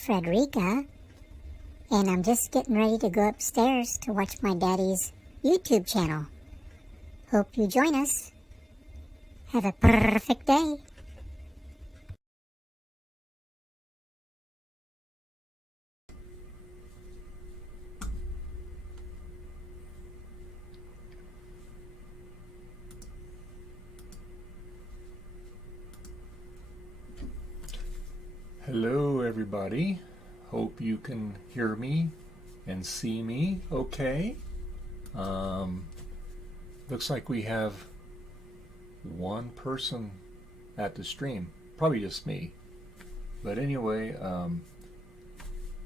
Frederica, and I'm just getting ready to go upstairs to watch my daddy's YouTube channel. Hope you join us. Have a perfect day. Hello everybody, hope you can hear me and see me okay. Looks like we have one person at the stream, probably just me. But anyway,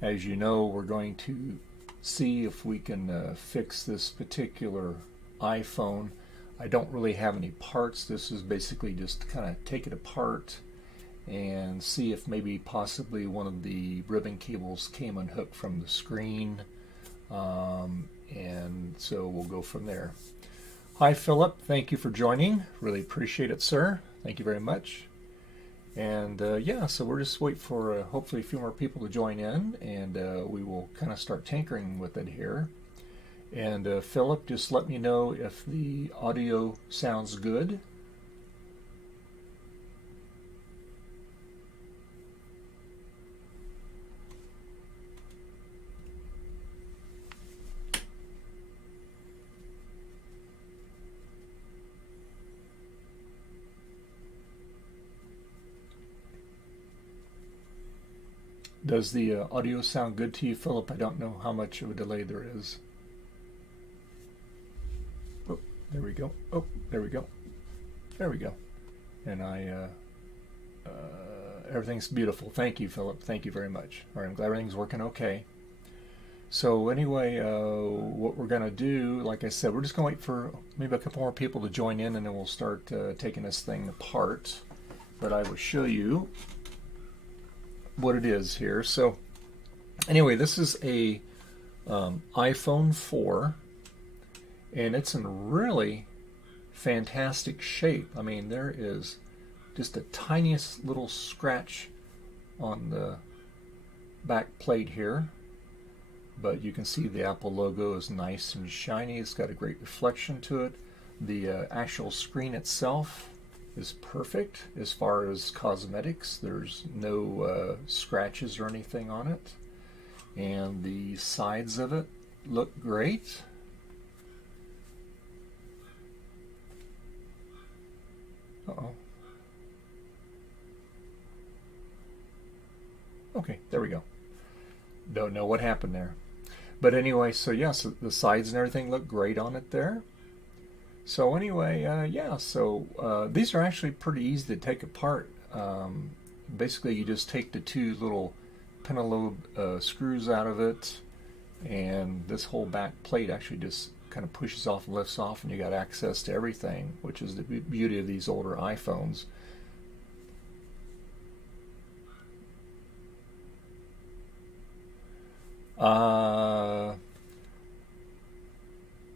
as you know, we're going to see if we can fix this particular iPhone. I don't really have any parts. This is basically just kind of take it apart and see if maybe possibly one of the ribbon cables came unhooked from the screen, and so we'll go from there. Hi Philip, thank you for joining, really appreciate it, sir. Thank you very much. And yeah, so we're just waiting for hopefully a few more people to join in, and we will kind of start tinkering with it here. And Philip, just let me know if the audio sounds good. Does the audio sound good to you, Philip? I don't know how much of a delay there is. Oh, there we go. Oh, there we go. There we go. And everything's beautiful. Thank you, Philip. Thank you very much. All right, I'm glad everything's working okay. So anyway, what we're going to do, like I said, we're just going to wait for maybe a couple more people to join in, and then we'll start taking this thing apart. But I will show you what it is here. So anyway, this is a iPhone 4, and it's in really fantastic shape. I mean, there is just the tiniest little scratch on the back plate here, but you can see the Apple logo is nice and shiny. It's got a great reflection to it. The actual screen itself is perfect as far as cosmetics. There's no scratches or anything on it, and the sides of it look great. Uh-oh. Okay, there we go. Don't know what happened there. But anyway, so yeah, so the sides and everything look great on it there. So anyway, yeah, so these are actually pretty easy to take apart. Basically, you just take the two little pentalobe screws out of it, and this whole back plate actually just kind of pushes off and lifts off, and you got access to everything, which is the beauty of these older iPhones.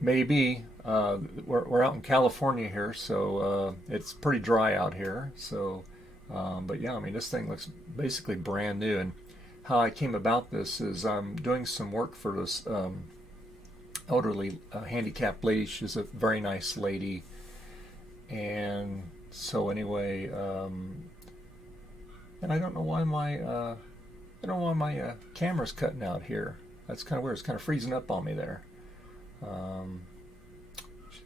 Maybe. We're out in California here, so it's pretty dry out here. So, but yeah, I mean, this thing looks basically brand new. And how I came about this is I'm doing some work for this elderly handicapped lady. She's a very nice lady. And so anyway, and I don't know why my camera's cutting out here. That's kind of weird. It's kind of freezing up on me there.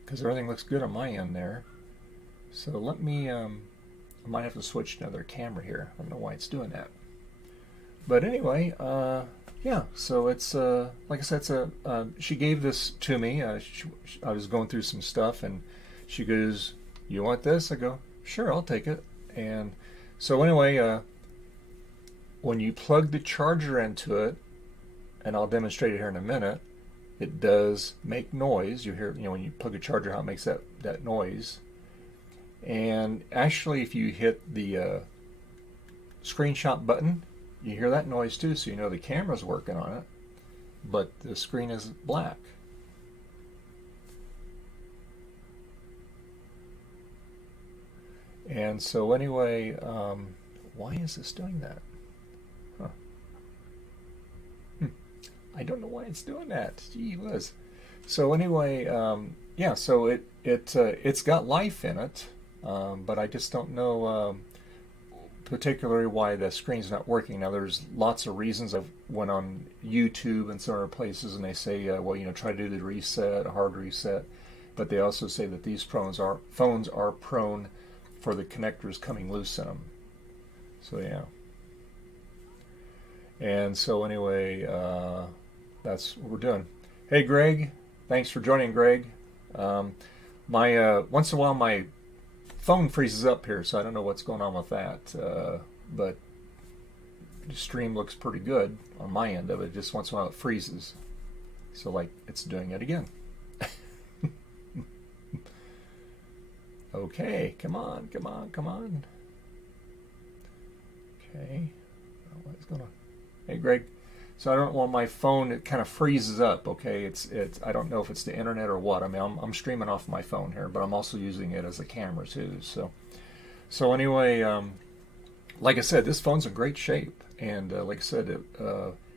Because everything looks good on my end there. So let me, I might have to switch to another camera here. I don't know why it's doing that. But anyway, yeah, so it's, like I said, it's she gave this to me. I was going through some stuff, and she goes, "You want this?" I go, "Sure, I'll take it." And so anyway, when you plug the charger into it, and I'll demonstrate it here in a minute, it does make noise. You hear, when you plug a charger, how it makes that noise. And actually, if you hit the screenshot button, you hear that noise too, so you know the camera's working on it, but the screen is black. And so anyway, why is this doing that? Huh. I don't know why it's doing that. Gee whiz. So anyway, yeah. So it's got life in it, but I just don't know particularly why the screen's not working. Now there's lots of reasons. I've went on YouTube and some other places, and they say, well, try to do the reset, a hard reset. But they also say that these phones are prone for the connectors coming loose in them. So yeah. And so anyway, that's what we're doing. Hey Greg, thanks for joining, Greg. My once in a while my phone freezes up here, so I don't know what's going on with that. But the stream looks pretty good on my end of it. Just once in a while it freezes. So like it's doing it again. Okay, come on. Okay, what's going on? Hey, Greg. So I don't want my phone. It kind of freezes up. Okay, it's. I don't know if it's the internet or what. I mean, I'm streaming off my phone here, but I'm also using it as a camera too. So anyway, like I said, this phone's in great shape, and like I said,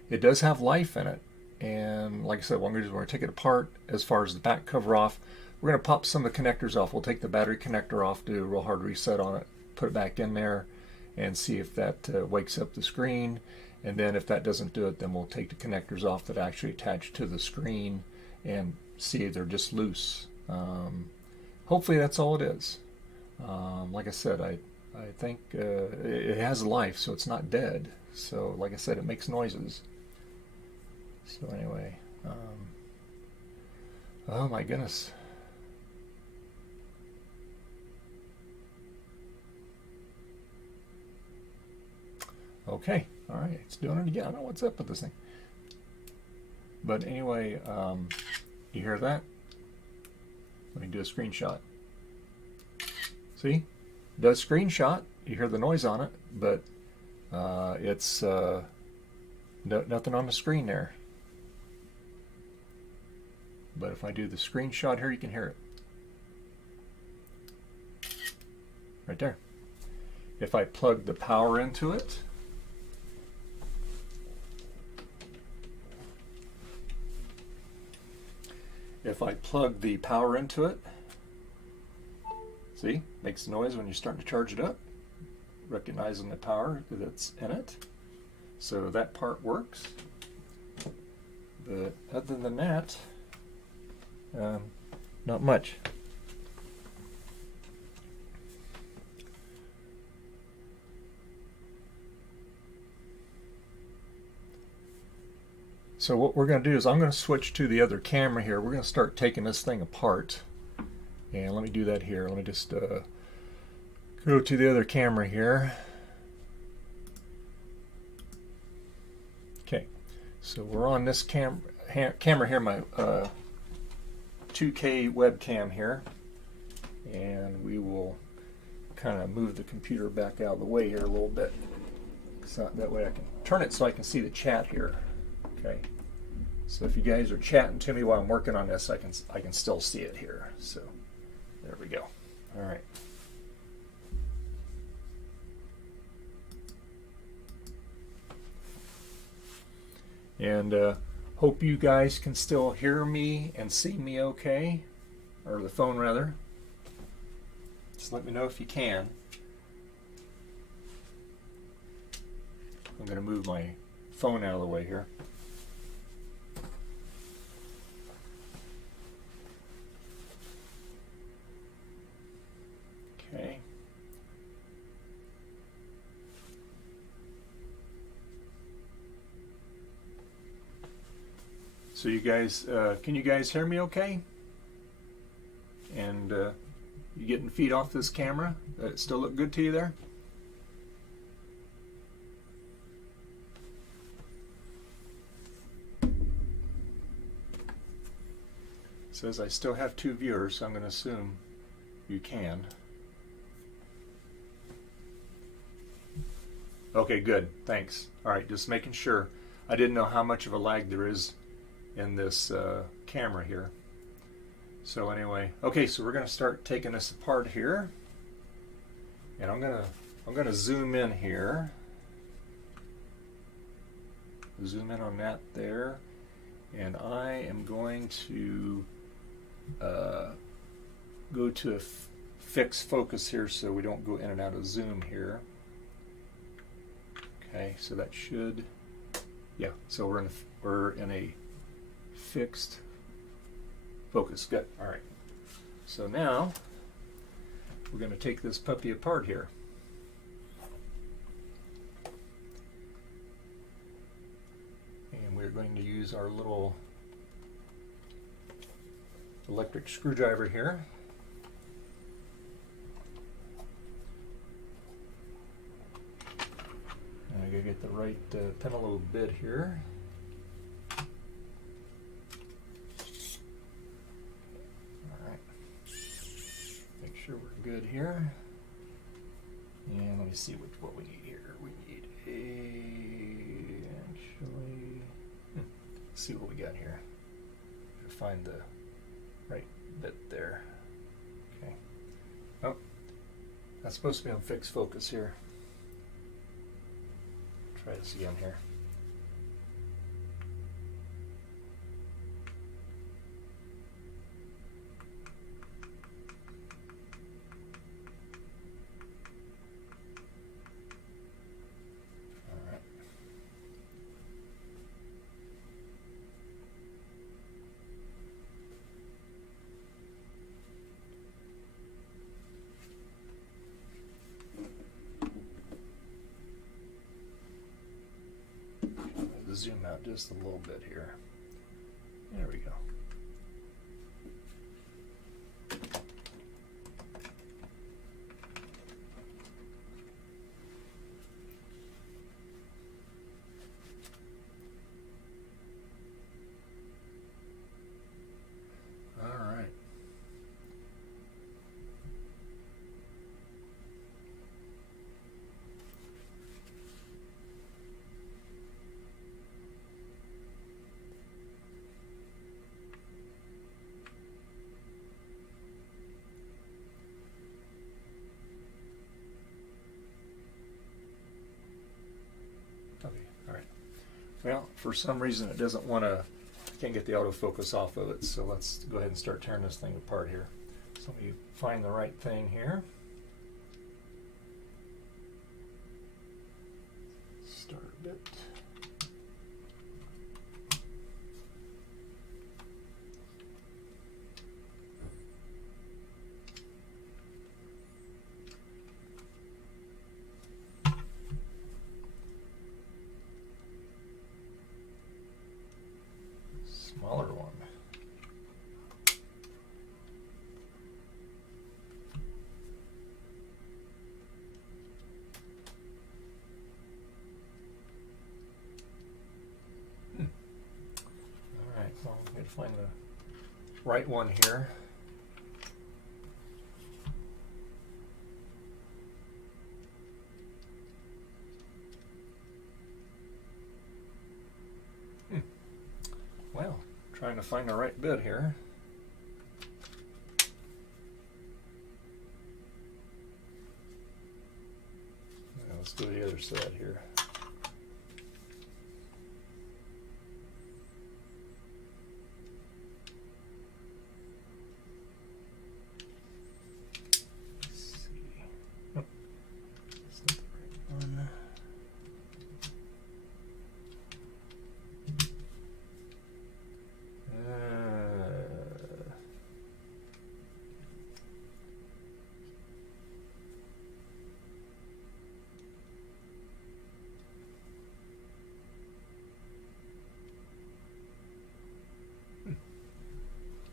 it does have life in it. And like I said, what we're going to take it apart as far as the back cover off. We're going to pop some of the connectors off. We'll take the battery connector off, do a real hard reset on it, put it back in there, and see if that wakes up the screen. And then if that doesn't do it, then we'll take the connectors off that actually attach to the screen and see if they're just loose. Hopefully that's all it is. Like I said, I think it has life, so it's not dead. So like I said, it makes noises. So anyway, oh my goodness. Okay, all right, it's doing it again. I don't know what's up with this thing. But anyway, you hear that? Let me do a screenshot. See? It does screenshot. You hear the noise on it, but it's nothing on the screen there. But if I do the screenshot here, you can hear it. Right there. If I plug the power into it, see, makes noise when you're starting to charge it up, recognizing the power that's in it. So that part works. But other than that, not much. So what we're going to do is I'm going to switch to the other camera here. We're going to start taking this thing apart. And let me do that here. Let me just go to the other camera here. Okay, so we're on this camera here, my 2K webcam here. And we will kind of move the computer back out of the way here a little bit. So that way I can turn it so I can see the chat here. Okay. So if you guys are chatting to me while I'm working on this, I can still see it here. So there we go. All right. And hope you guys can still hear me and see me okay, or the phone rather. Just let me know if you can. I'm going to move my phone out of the way here. Okay. So you guys, can you guys hear me okay? And you getting feed off this camera? It still look good to you there? It says I still have 2 viewers, so I'm going to assume you can. Okay, good. Thanks. All right, just making sure. I didn't know how much of a lag there is in this camera here. So anyway, okay, so we're going to start taking this apart here, and I'm gonna zoom in here. Zoom in on that there, And I am going to go to a fixed focus here so we don't go in and out of zoom here. Okay, so that should, yeah, so we're in a fixed focus. Good. All right. So now we're going to take this puppy apart here. And we're going to use our little electric screwdriver here. And I gotta get the right Penalobe bit here. Alright. Make sure we're good here. And let me see what we need here. We need let's see what we got here. Find the right bit there. Okay. Oh, that's supposed to be on fixed focus here. Try this again here. All right. Zoom out just a little bit here. There we go. All right. Okay, all right. Well, for some reason it doesn't want to, can't get the autofocus off of it, so let's go ahead and start tearing this thing apart here. So let me find the right thing here. Start a bit. Smaller one. All right, well, I'm going to find the right one here. Well, trying to find the right bit here. Now let's go to the other side here. Let's see. Oh, that's not the right one.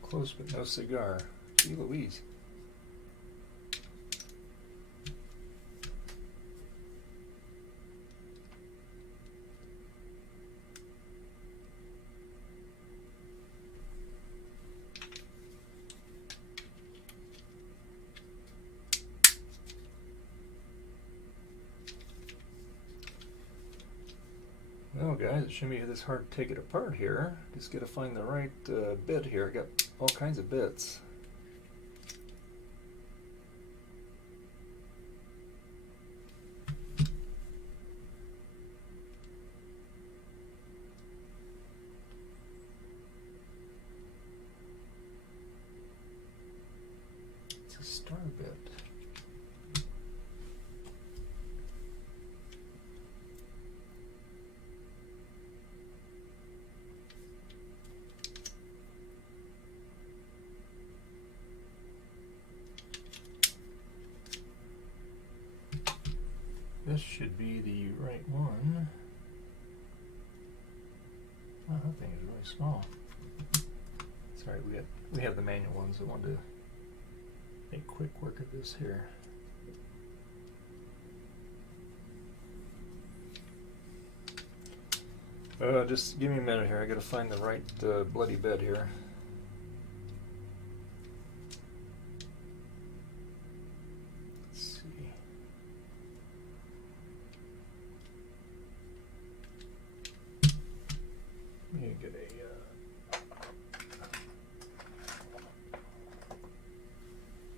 Close but no cigar. Gee Louise. Well, guys, it shouldn't be this hard to take it apart here. Just got to find the right bit here. I got all kinds of bits. This should be the right one. Oh, that thing is really small. Sorry, we have the manual ones. I wanted to make quick work of this here. Just give me a minute here. I got to find the right bloody bed here. Let's see. Let me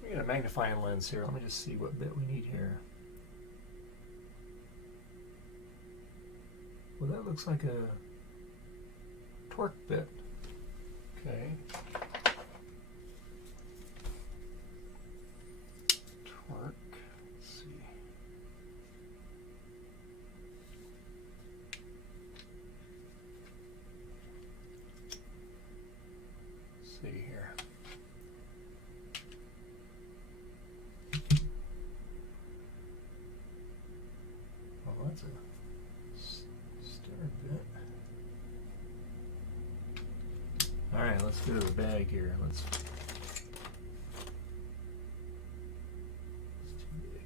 get a magnifying lens here. Let me just see what bit we need here. Well, that looks like a torque bit. Okay. Torque. Let's see. Let's see here. Well, that's a star bit. All right, let's go to the bag here. It's too big.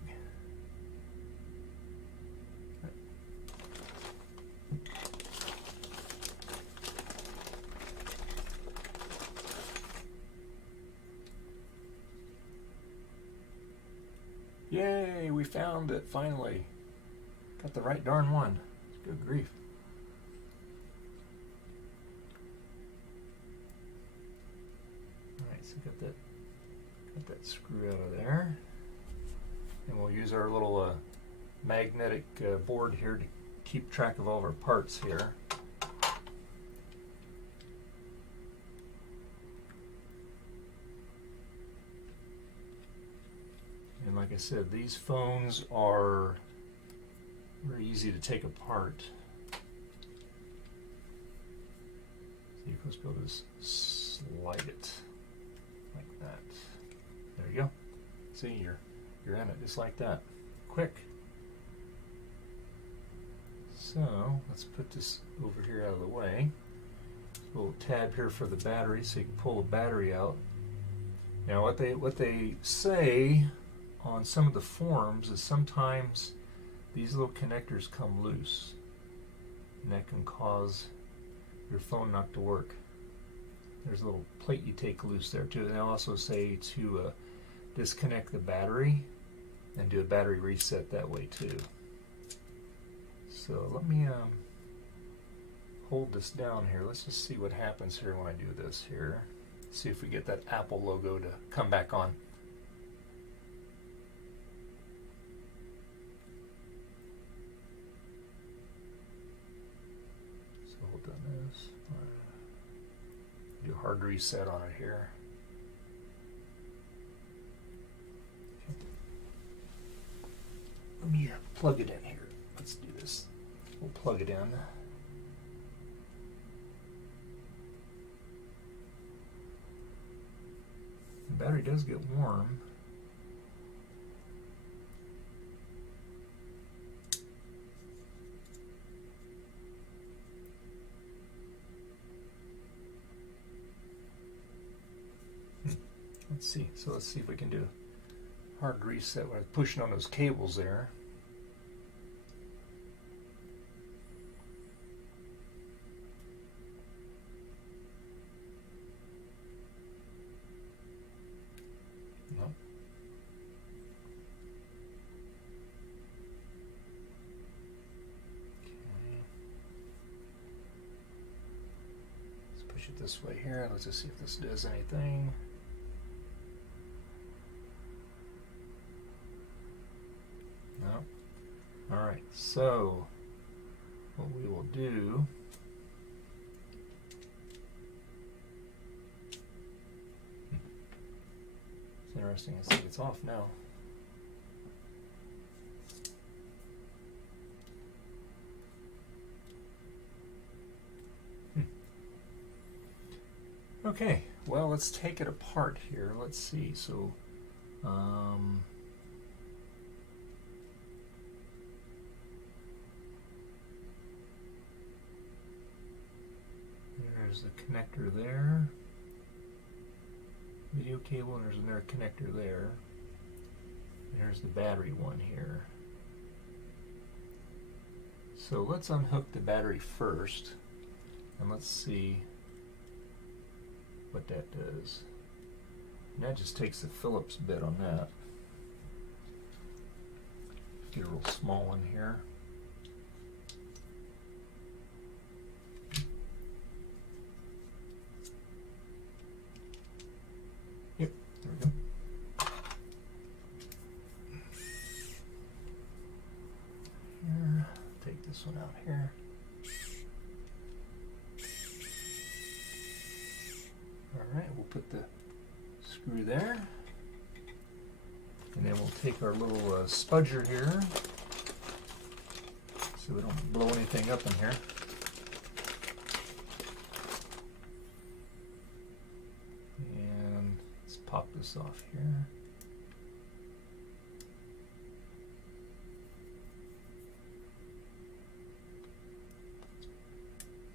Yay, we found it finally. Got the right darn one. Good grief. Alright, so got that screw out of there. And we'll use our little magnetic board here to keep track of all of our parts here. And like I said, these phones are very easy to take apart. So you're supposed to be able to slide it like that. There you go. See, you're in it just like that. Quick. So let's put this over here out of the way. A little tab here for the battery, so you can pull the battery out. Now, what they say on some of the forums is sometimes these little connectors come loose, and that can cause your phone not to work. There's a little plate you take loose there too. And they also say to disconnect the battery and do a battery reset that way too. So let me hold this down here. Let's just see what happens here when I do this here. See if we get that Apple logo to come back on. So hold on this. Do a hard reset on it here. Let me plug it in here. Let's do this. We'll plug it in. The battery does get warm. Let's see. So let's see if we can do a hard reset when I'm pushing on those cables there. Nope. Okay. Let's push it this way here. Let's just see if this does anything. No. All right, so what we will do it's interesting. I think it's off now. Okay, well, let's take it apart here. Let's see. So there's the connector there. Video cable, and there's another connector there. And there's the battery one here. So let's unhook the battery first, and let's see what that does. And that just takes the Phillips bit on that. Get a real small one here. Yep, there we go. Here, take this one out here. Alright, we'll put the screw there. And then we'll take our little spudger here so we don't blow anything up in here. And let's pop this off here.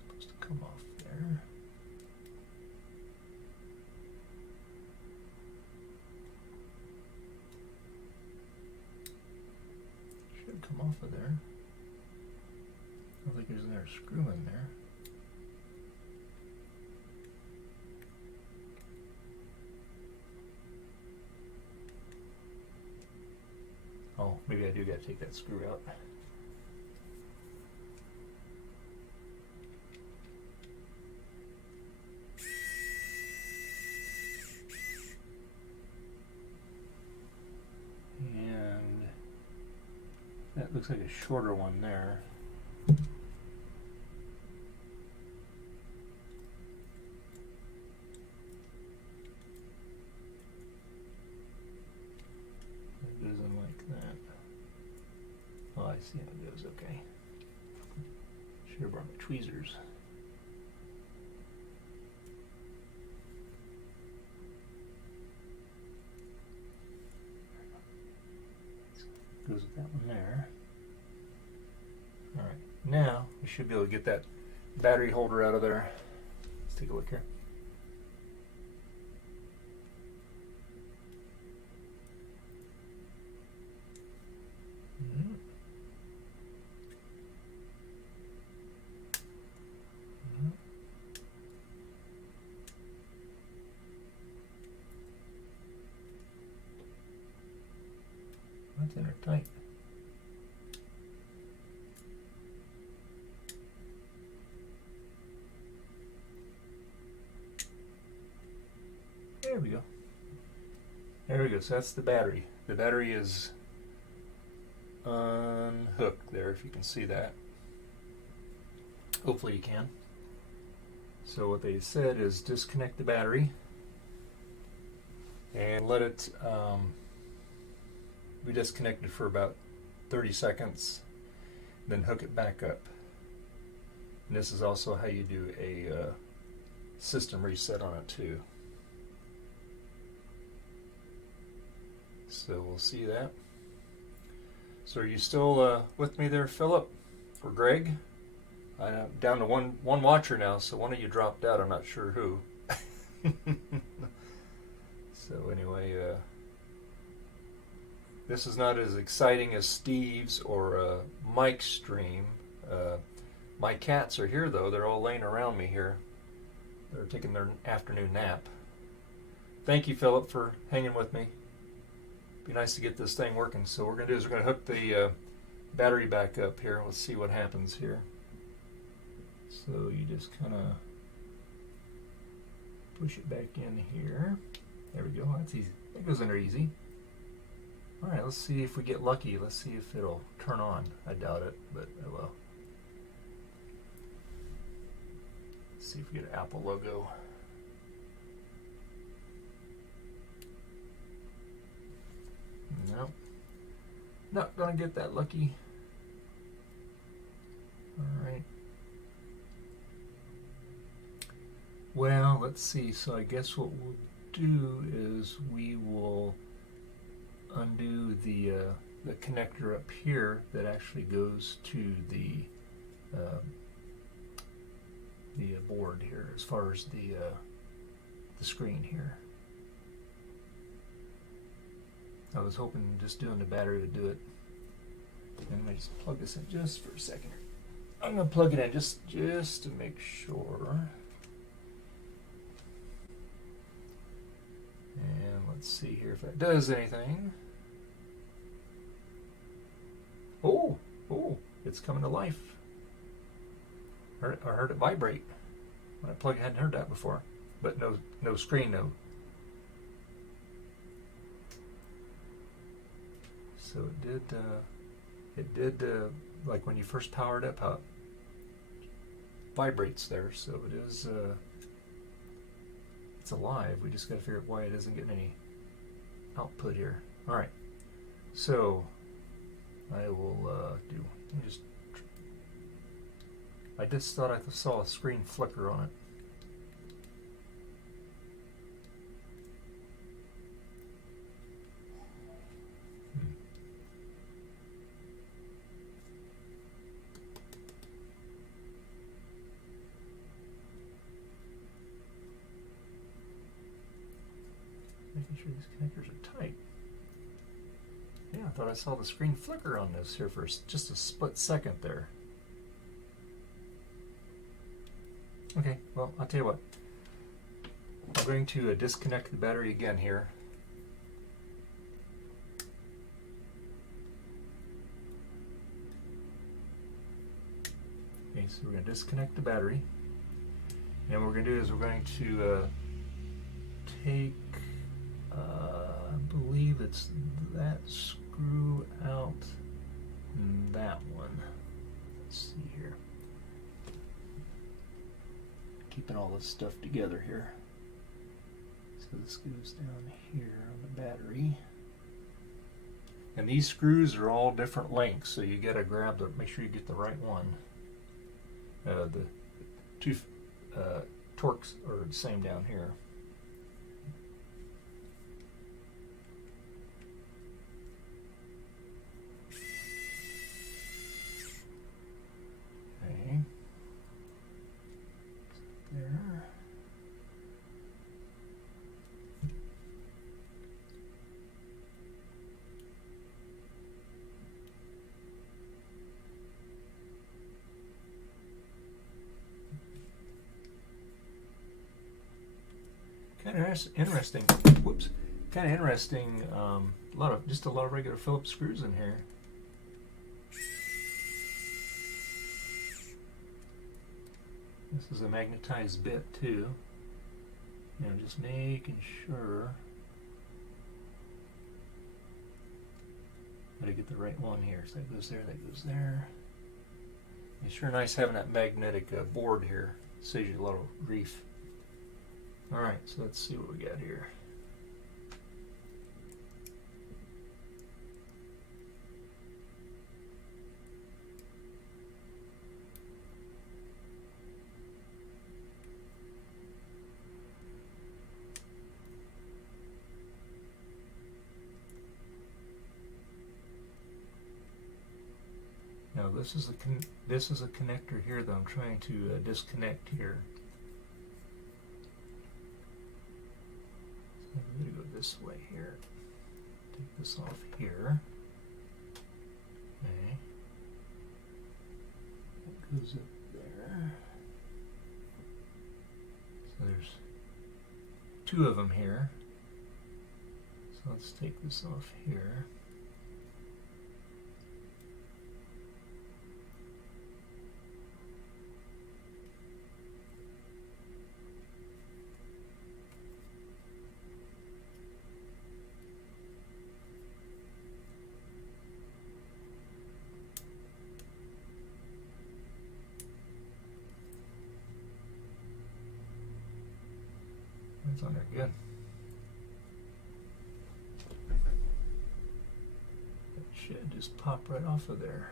It's supposed to come off there. Should come off of there. I don't think there's another screw in there. Oh, maybe I do gotta take that screw out. And that looks like a shorter one there. It goes in like that. Oh, I see how it goes, okay. Should have brought my tweezers. Goes with that one there. Alright, now we should be able to get that battery holder out of there. Let's take a look here. Mhm. Mhm. That's intertight. There we go. There we go. So that's the battery. The battery is unhooked there, if you can see that. Hopefully you can. So what they said is disconnect the battery and let it be disconnected for about 30 seconds, then hook it back up. And this is also how you do a system reset on it too. So we'll see that. So are you still with me there, Philip or Greg? I'm down to one watcher now, so one of you dropped out. I'm not sure who. So anyway, this is not as exciting as Steve's or Mike's stream. My cats are here though. They're all laying around me here. They're taking their afternoon nap. Thank you, Philip, for hanging with me. Be nice to get this thing working. So what we're going to do is we're going to hook the battery back up here. Let's see what happens here. So you just kind of push it back in here. There we go. That's easy. That goes in there easy. All right, let's see if we get lucky. Let's see if it'll turn on. I doubt it, but oh well. Let's see if we get an Apple logo. No, not gonna get that lucky. All right. Well, let's see. So I guess what we'll do is we will undo the connector up here that actually goes to the the board here as far as the screen here. I was hoping just doing the battery would do it. And let me just plug this in just for a second. I'm going to plug it in just to make sure. And let's see here if that does anything. Oh, it's coming to life. I heard it vibrate when I plugged. I hadn't heard that before, but no screen, no. So it did like when you first power it up, how it vibrates there. So it is, it's alive. We just got to figure out why it isn't getting any output here. All right, so I will do. I just thought I saw a screen flicker on it. Making sure these connectors are tight. Yeah, I thought I saw the screen flicker on this here for just a split second there. Okay, well, I'll tell you what. I'm going to disconnect the battery again here. Okay, so we're going to disconnect the battery. And what we're going to do is we're going to take, I believe it's that screw out and that one. Let's see here. Keeping all this stuff together here. So this goes down here on the battery. And these screws are all different lengths, so you gotta grab make sure you get the right one. The two torques are the same down here. Okay. There. Kind of interesting. Whoops. Kind of interesting. A lot of regular Phillips screws in here. This is a magnetized bit too. And I'm just making sure that I get the right one here. So that goes there, that goes there. It's sure nice having that magnetic board here. Saves you a lot of grief. Alright, so let's see what we got here. Now this is a connector here that I'm trying to disconnect here. So I'm going to go this way here. Take this off here. Okay. That goes up there. So there's two of them here. So let's take this off here. It's on there good. That should just pop right off of there.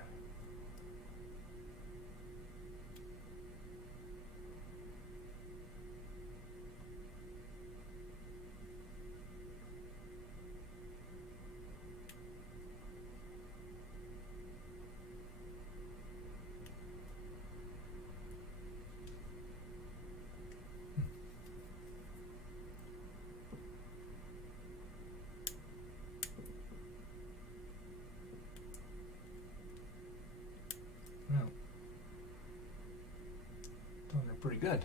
pretty good.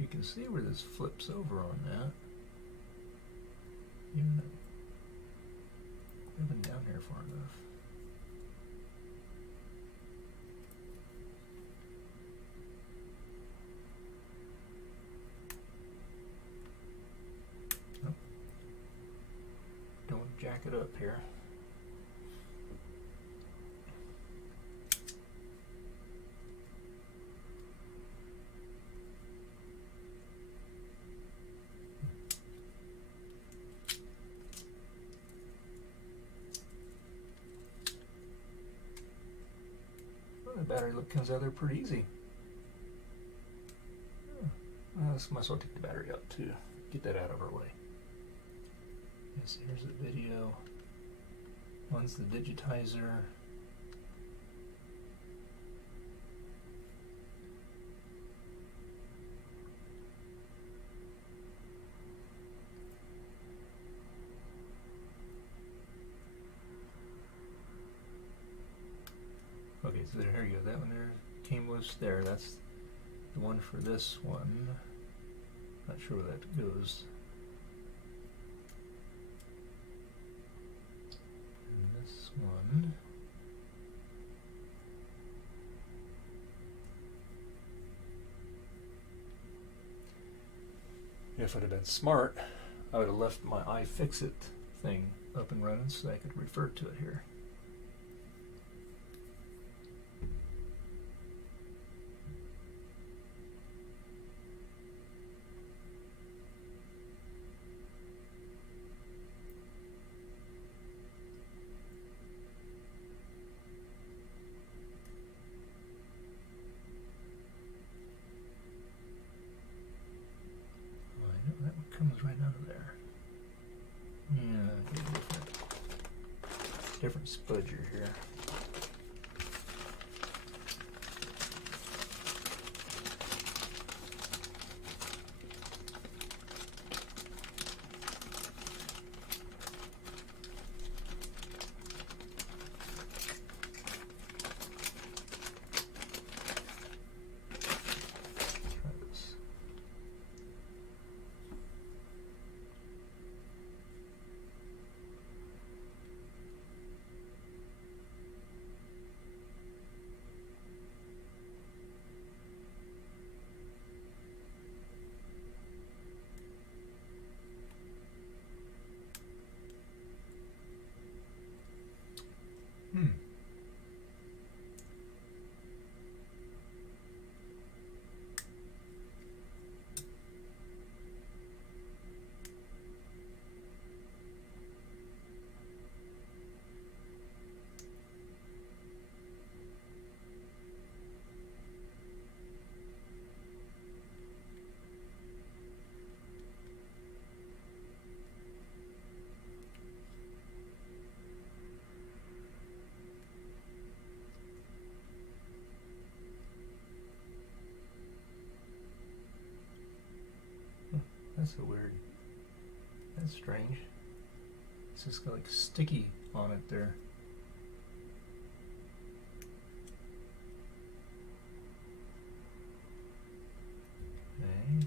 You can see where this flips over on that. Even though I haven't been down here far enough. Nope. Don't jack it up here. The battery comes out there pretty easy. Well, this might as well take the battery out too. Get that out of our way. Yes, here's the video. One's the digitizer. Okay, so there you go. That one there came loose there. That's the one for this one. Not sure where that goes. And this one. If I'd have been smart, I would have left my iFixit thing up and running so I could refer to it here. That one comes right out of there. Yeah, okay, different spudger here. Try this. That's so weird. That's strange. It's just got like sticky on it there. Okay.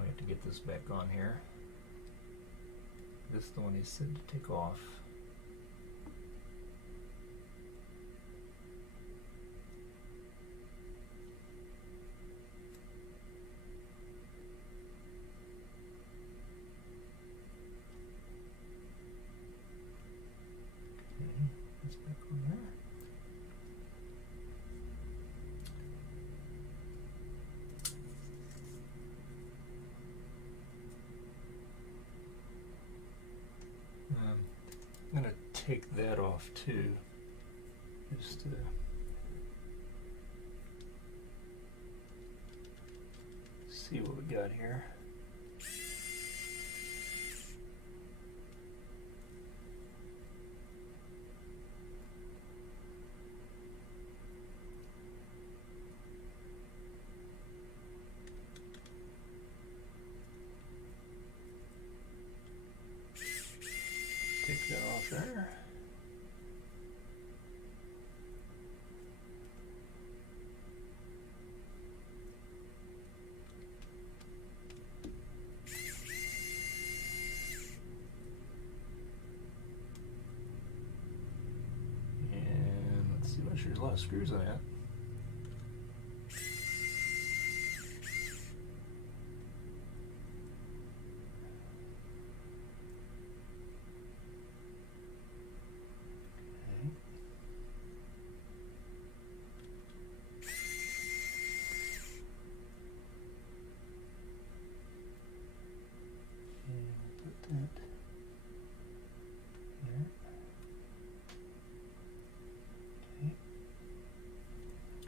We have to get this back on here. This is the one he said to take off. That's back on there. I'm going to take that off too. Just see what we got here. Take that off there. And let's see, make sure there's a lot of screws on that.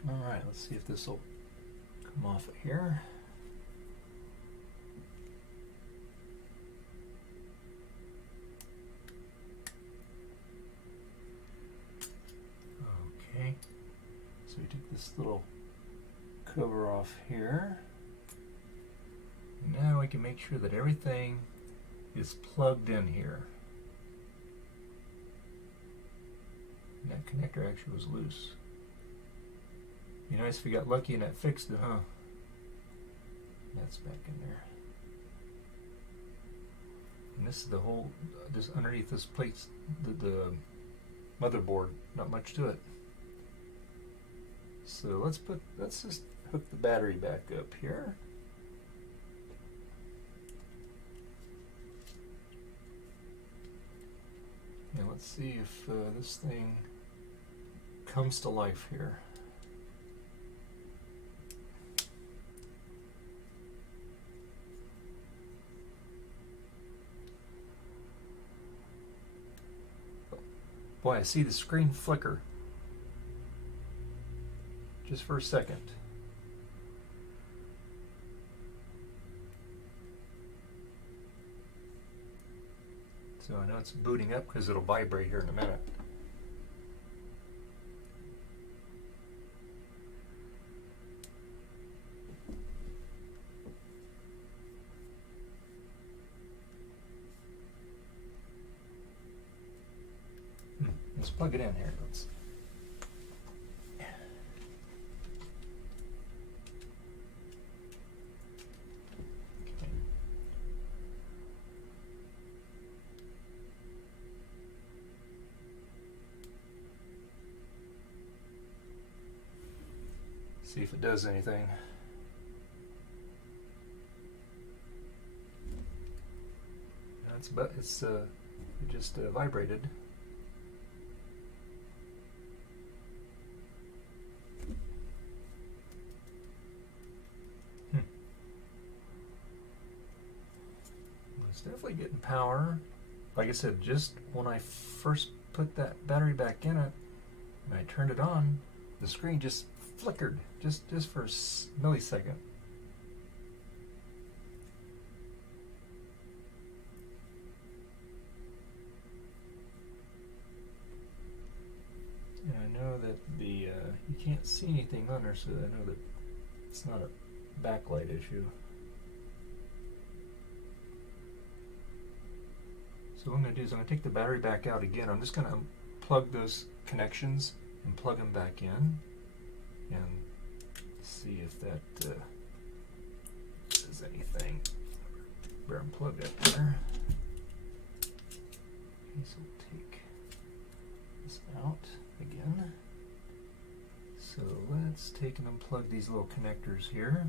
Alright, let's see if this will come off of here. Okay, so we took this little cover off here. Now we can make sure that everything is plugged in here. And that connector actually was loose. Be nice if we got lucky and that fixed it, huh? That's back in there. And this is the whole, just underneath this plate, the motherboard. Not much to it. So let's just hook the battery back up here. And let's see if this thing comes to life here. Boy, I see the screen flicker. Just for a second. So I know it's booting up because it'll vibrate here in a minute. Let's plug it in here. Let's. Okay. See if it does anything. It's it just vibrated. It's definitely getting power. Like I said, just when I first put that battery back in it and I turned it on, the screen just flickered just for a millisecond. And I know that you can't see anything on there, so I know that it's not a backlight issue. So what I'm going to do is I'm going to take the battery back out again. I'm just going to plug those connections and plug them back in and see if that does anything. Better unplug that there. Okay, so we'll take this out again. So let's take and unplug these little connectors here.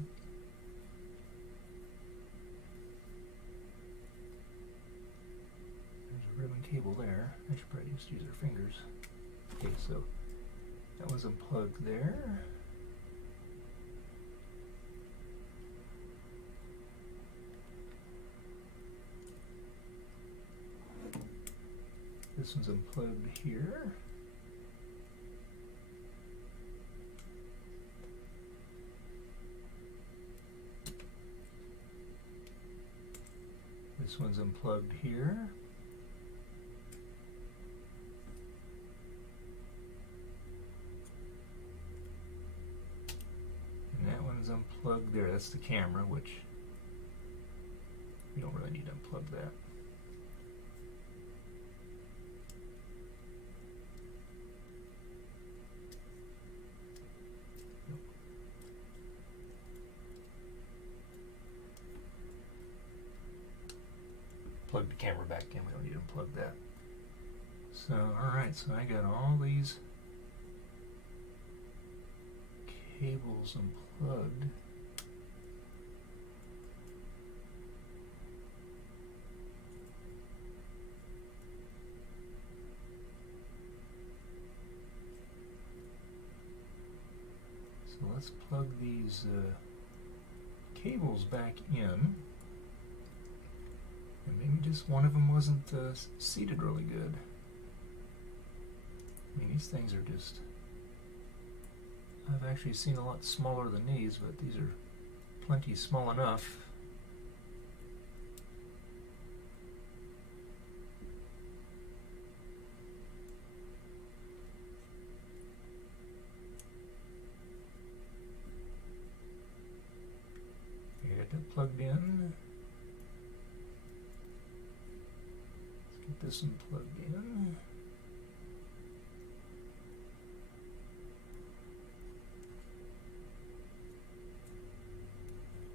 Ribbon cable there. I should probably just use our fingers. Okay, so that was unplugged there. This one's unplugged here. This one's unplugged here. And that one's unplugged there. That's the camera, which you don't really need to unplug that. Plug the camera back in. We don't need to unplug that. So, alright, so I got all these cables unplugged. So let's plug these cables back in. And maybe just one of them wasn't seated really good. I mean, these things are just... I've actually seen a lot smaller than these, but these are plenty small enough. Get that plugged in. Let's get this one plugged in.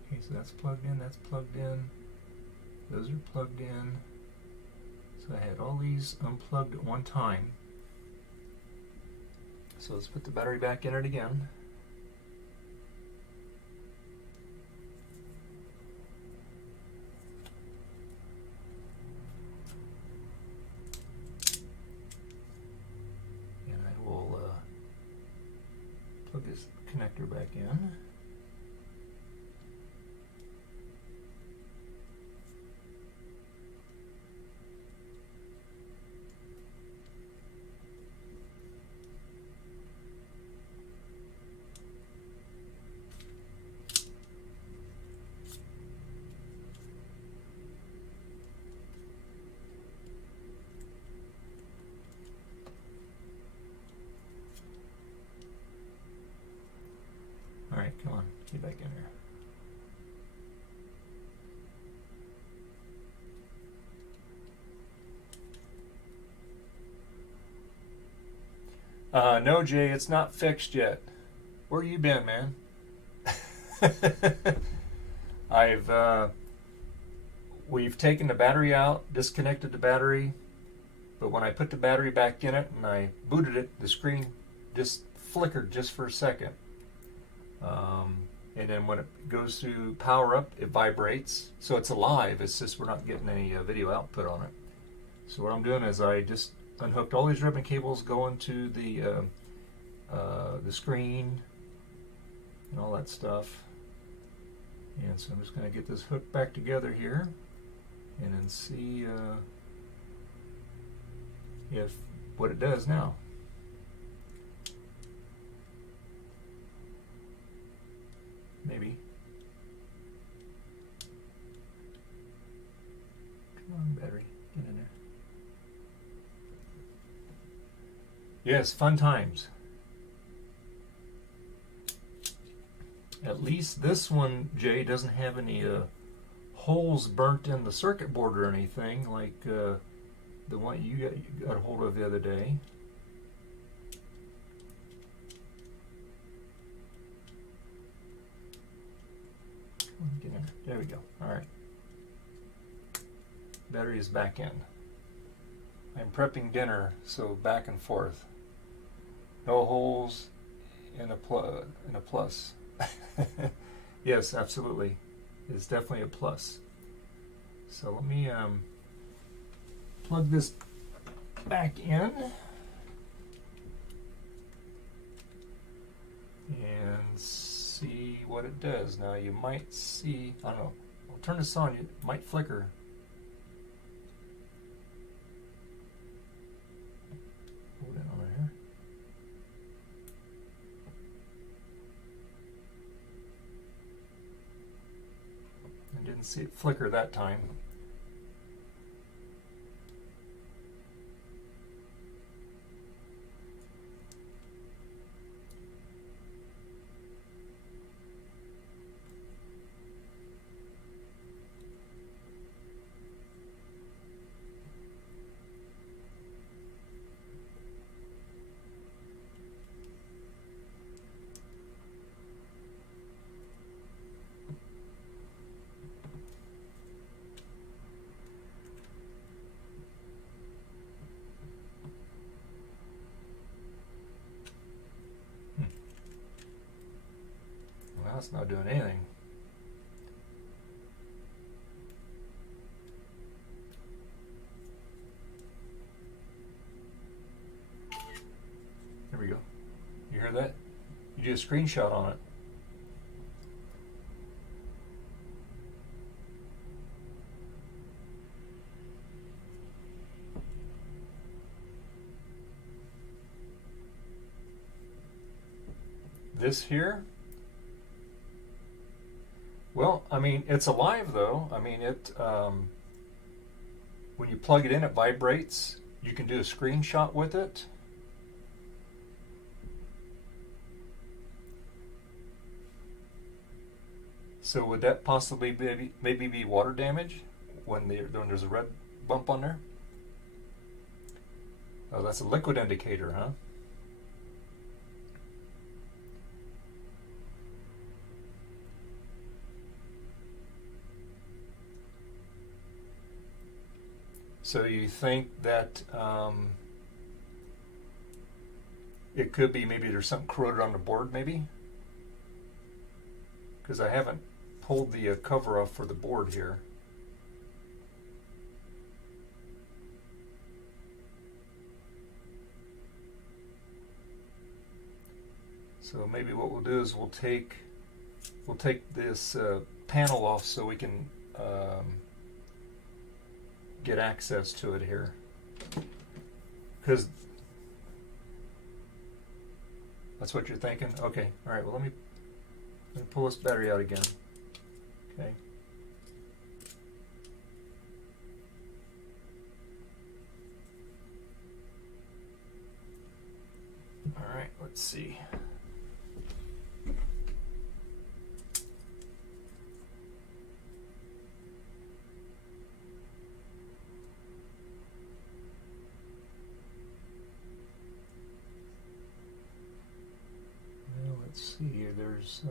Okay, so that's plugged in, that's plugged in. Those are plugged in. So I had all these unplugged at one time. So let's put the battery back in it again. And I will plug this connector back in. Alright, come on, get back in there. No, Jay, it's not fixed yet. Where you been, man? We've taken the battery out, disconnected the battery, but when I put the battery back in it and I booted it, the screen just flickered just for a second. And then when it goes to power up, it vibrates. So it's alive. It's just we're not getting any video output on it. So what I'm doing is I just unhooked all these ribbon cables going to the screen and all that stuff. And so I'm just going to get this hooked back together here and then see if what it does now. Maybe. Come on, battery. Get in there. Yes, fun times. At least this one, Jay, doesn't have any holes burnt in the circuit board or anything like the one you got a hold of the other day. Get in. There we go. Alright. Battery is back in. I'm prepping dinner, so back and forth. No holes in a plus. Yes, absolutely. It's definitely a plus. So let me plug this back in. And see what it does. Now you might see, I don't know, I'll turn this on, it might flicker. Hold it on here. I didn't see it flicker that time. That's not doing anything. There we go. You hear that? You do a screenshot on it. This here, well, I mean, it's alive though. I mean, when you plug it in, it vibrates. You can do a screenshot with it. So would that possibly maybe be water damage when there's a red bump on there? Oh, that's a liquid indicator, huh? So you think that it could be maybe there's something corroded on the board, maybe? Because I haven't pulled the cover off for the board here. So maybe what we'll do is we'll take this panel off so we can get access to it here. Because that's what you're thinking? Okay, all right, well let me pull this battery out again. Okay. All right, let's see. Well, let's see here. There's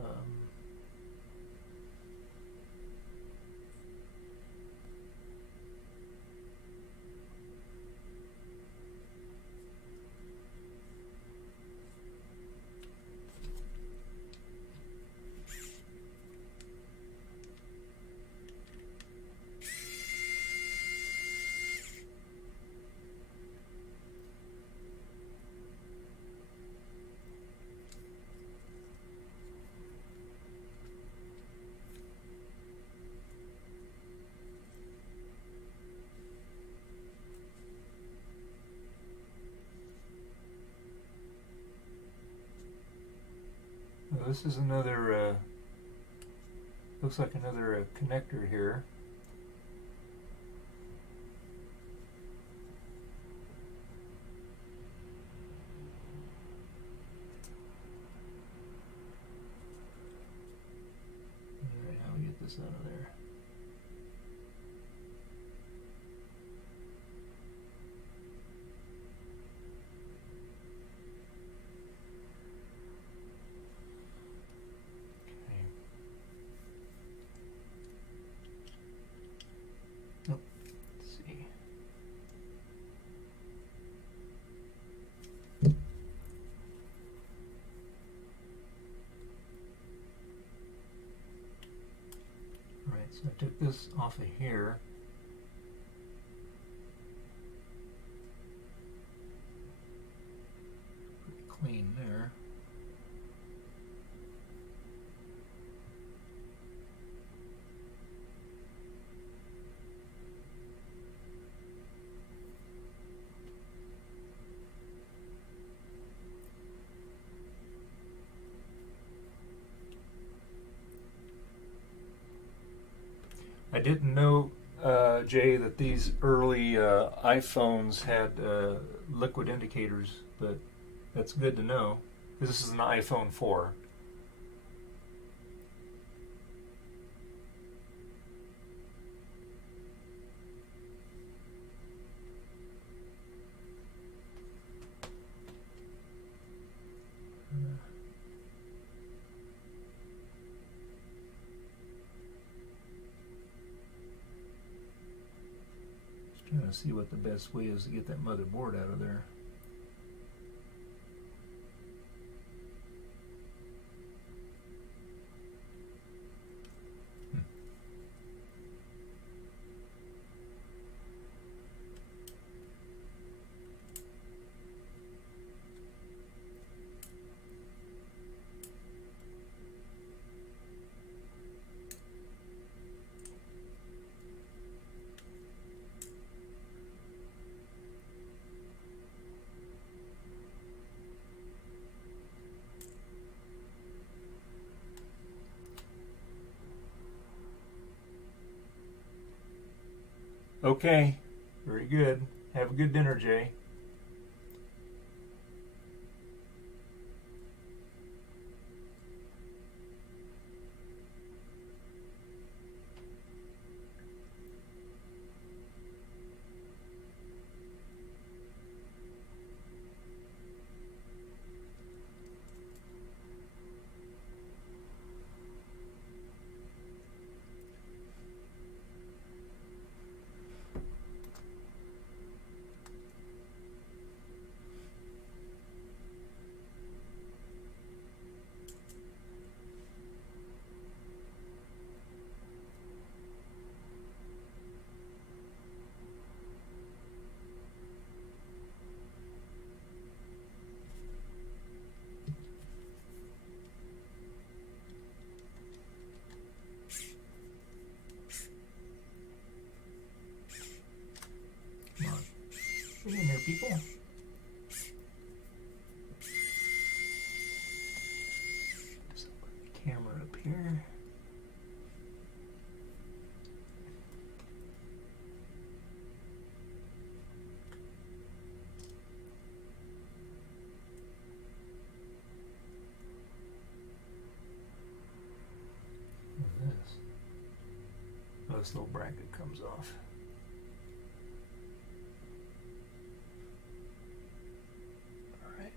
this is another, looks like another connector here. Alright, how do we get this out of there? So I took this off of here. Pretty clean there. I didn't know, Jay, that these early iPhones had liquid indicators, but that's good to know. This is an iPhone 4. Trying to see what the best way is to get that motherboard out of there. Okay. Very good. Have a good dinner, Jay. Come on. Get in there, people. Just put the camera up here. What's this? Oh, this little bracket comes off. All right.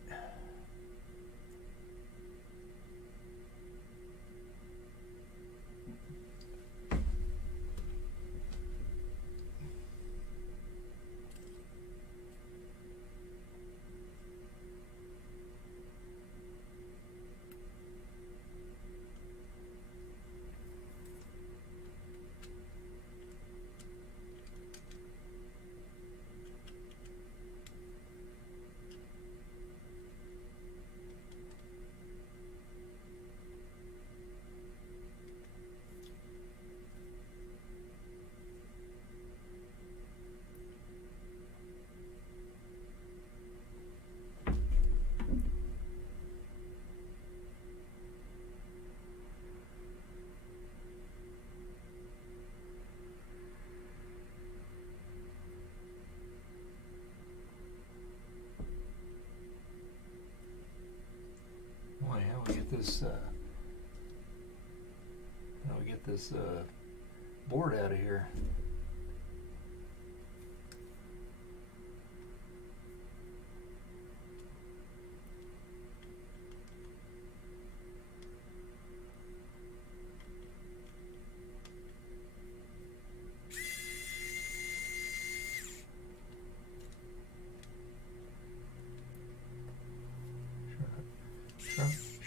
Boy, how we get this? How we get this board out of here?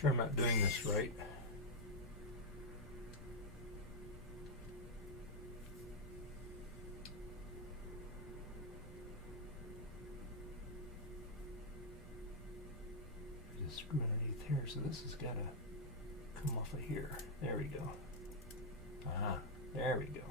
Sure I'm not doing this right. Just screw underneath here, so this has got to come off of here. There we go. There we go.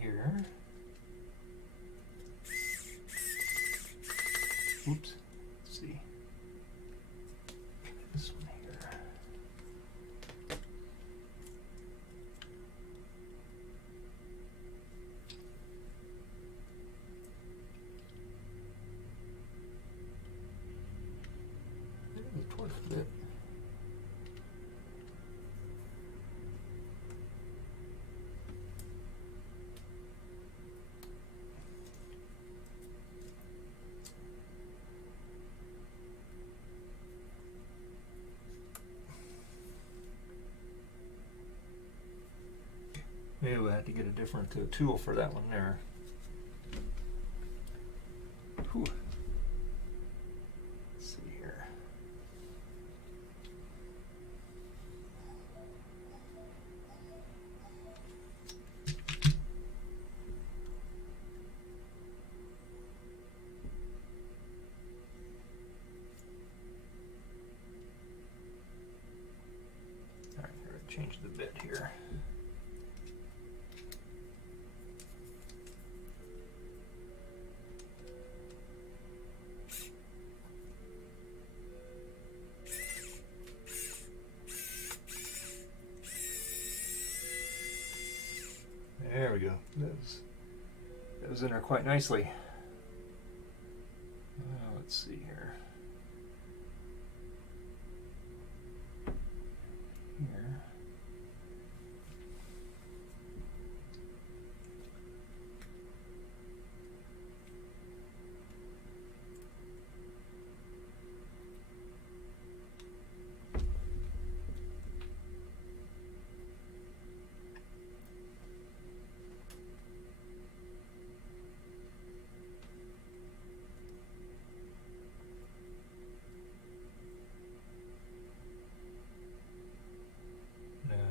Here. Oops. Let's see. This one here. There's the torque bit. Maybe we'll have to get a different tool for that one there. Whew. Let's see here. All right, I'm going to change the bit here. we go. That was in there quite nicely. Let's see here. Here.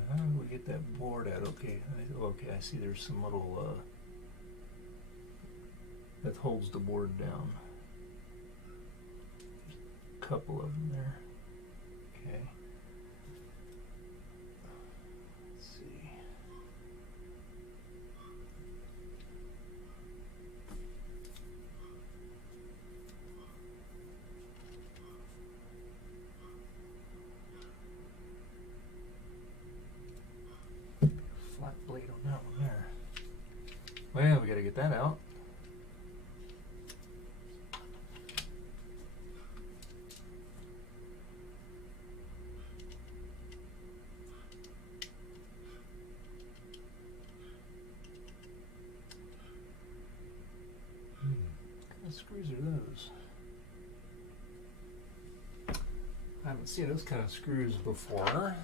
How do we get that board out? Okay, I see there's some little that holds the board down. There's a couple of them there. Okay. Let's see. Flat blade on that one there. Well, we gotta get that out. What kind of screws are those? I haven't seen those kind of screws before.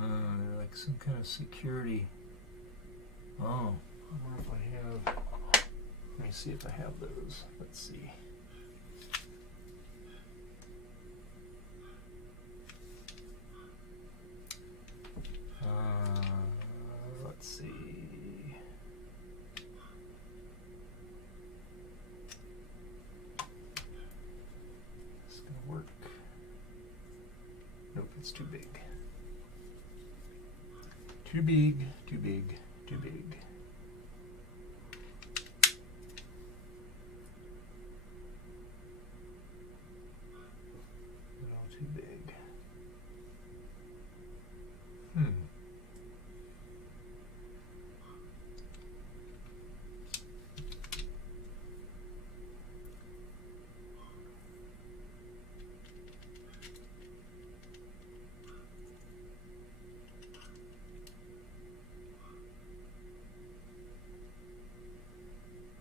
They're like some kind of security. Oh, I wonder if I have. Let me see if I have those. Let's see. Let's see. It's gonna work. Nope, it's too big. Too big, too big, too big. No, too big.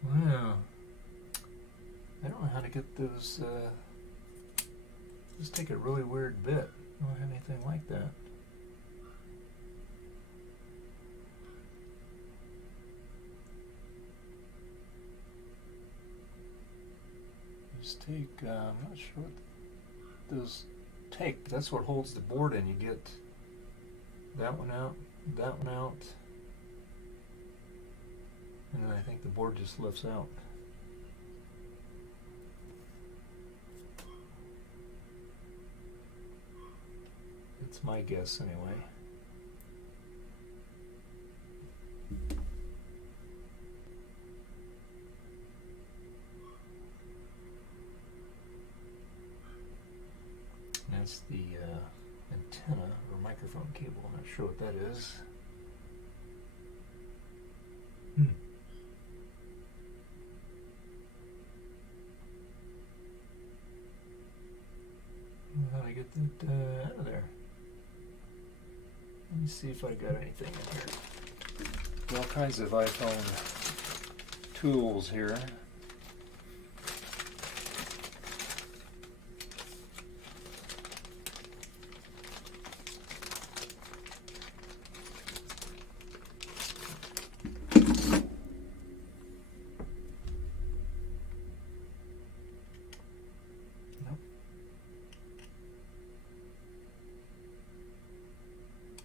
Wow. I don't know how to get those, just take a really weird bit. I don't have anything like that. Just take, I'm not sure what those take, but that's what holds the board in. You get that one out, and then I think the board just lifts out. That's my guess anyway. That's the antenna or microphone cable. I'm not sure what that is. How do I get that out of there? Let me see if I got anything in here. All kinds of iPhone tools here.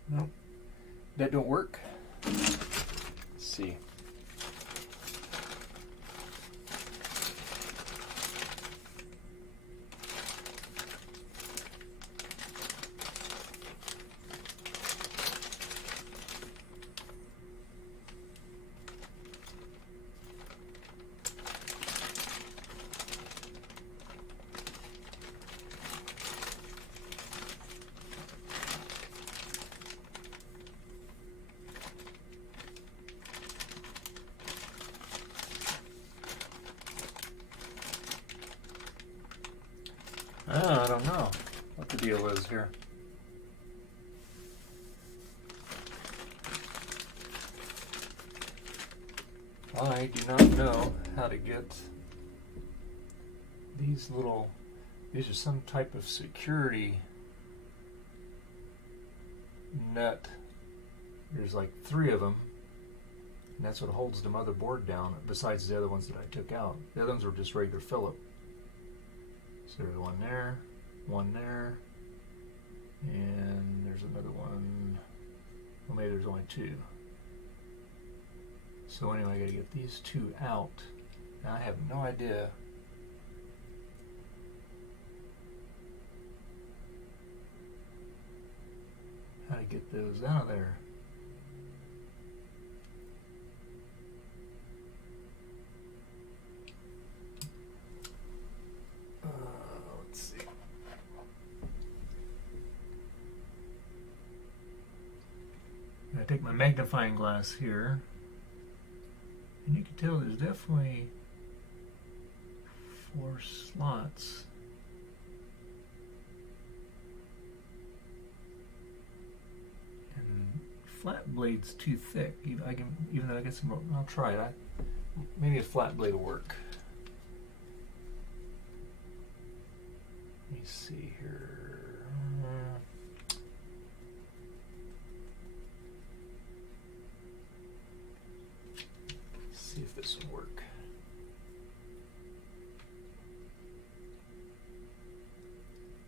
Nope, that don't work. Let's see. don't know what the deal is here. I do not know how to get these are some type of security nut. There's like 3 of them, and that's what holds the motherboard down, besides the other ones that I took out. The other ones were just regular Philip. So there's one there, and there's another one. Well, maybe there's only 2. So anyway, I gotta get these 2 out. Now I have no idea how to get those out of there. Let's see. I take my magnifying glass here, and you can tell there's definitely 4 slots. And flat blade's too thick. Even though I get some, I'll try it. Maybe a flat blade will work. Let me see here. See if this will work.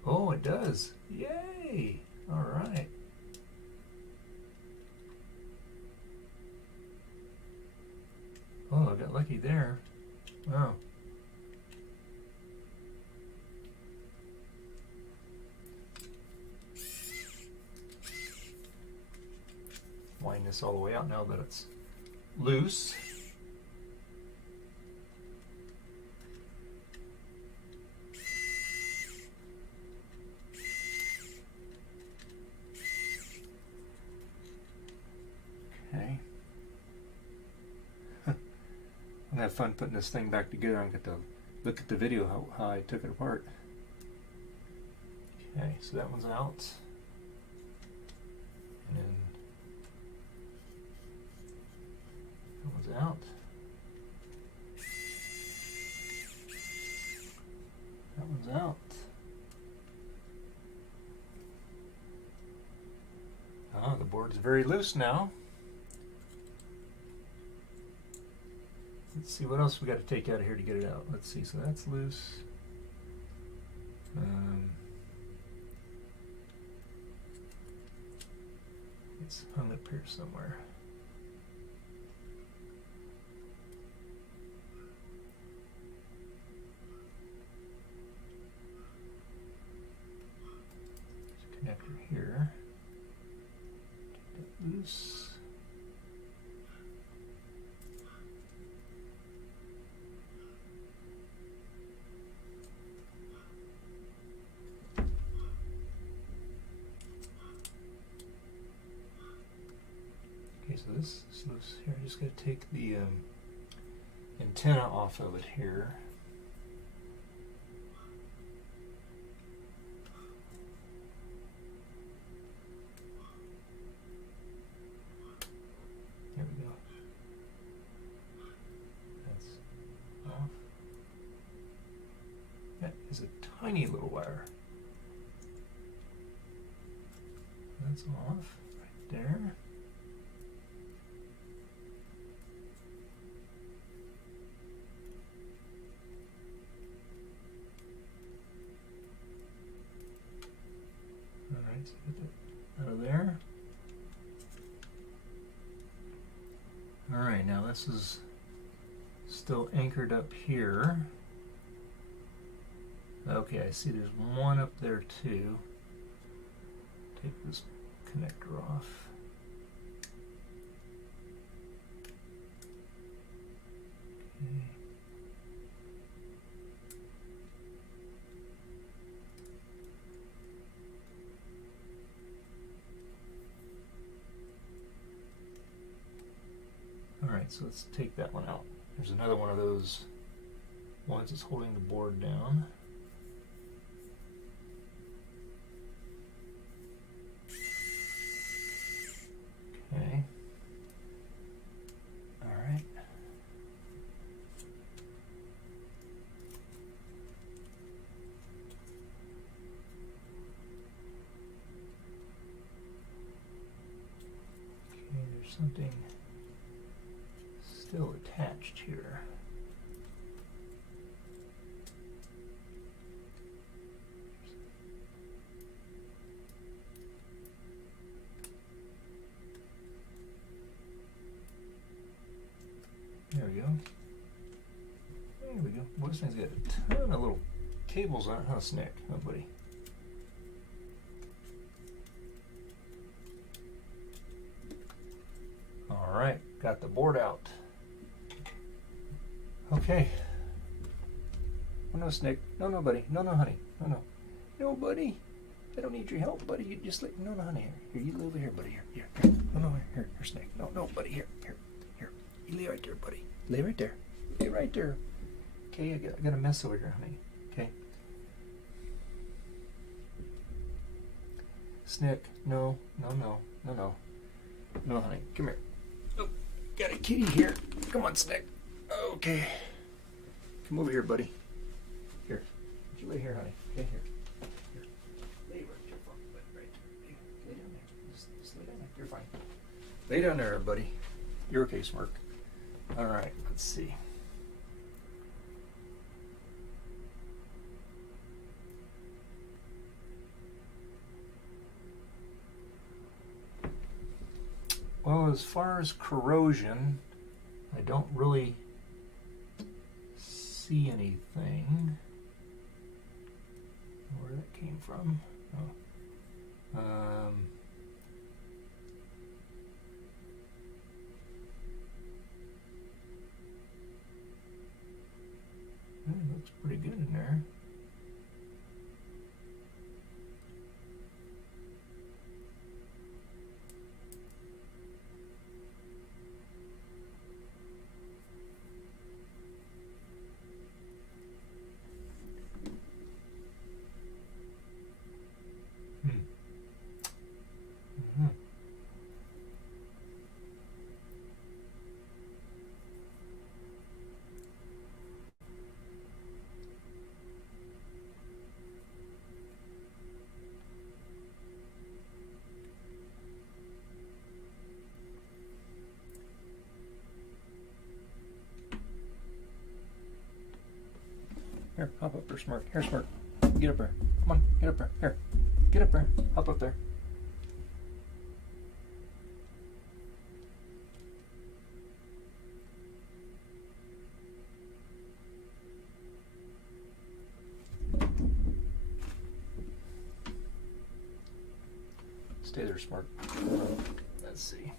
Oh, it does. Yay! All right. Oh, I got lucky there. Wow. Wind this all the way out now that it's loose. Okay. I'm gonna have fun putting this thing back together. I'm gonna get to look at the video how I took it apart. Okay, so that one's out. And then that one's out. That one's out. Ah, the board's very loose now. Let's see what else we got to take out of here to get it out. Let's see, so that's loose. It's hung up here somewhere. There's a connector here. Take that loose. So this is loose here. I just got to take the antenna off of it here. There we go. That's off. That is a tiny little wire. That's off right there. Alright, so get that out of there. Alright, now this is still anchored up here. Okay, I see there's one up there too. Take this connector off. Okay. Alright, so let's take that one out. There's another one of those ones that's holding the board down. There's something still attached here. There we go. There we go. Well, this thing's got a ton of little cables on it, huh, Snick? Oh, buddy. All right, got the board out. Okay. Oh, no, Snick. No, no, buddy. No, no, honey. No, no. No, buddy. I don't need your help, buddy. You just let... No, no, honey. Here, you lay over here, buddy. Here. No, no, here, Snick. No, no, buddy. Here. You lay right there, buddy. Lay right there. Lay right there. Okay, I got a mess over here, honey. Okay. Snick. No, no. No, honey. Come here. Oh, got a kitty here. Come on, Snick. Okay. Come over here, buddy. Here. You lay here, honey. Okay, here. Lay right there, right there. Lay down there. Just lay down there. You're fine. Lay down there, buddy. You're okay, Smirk. All right, let's see. Well, as far as corrosion, I don't really see anything. Where that came from? Oh. It looks pretty good in there. Here, hop up there, Smirk. Here, Smirk. Get up there. Come on, get up there. Here. Get up there. Hop up there. Stay there, Smirk. Let's see.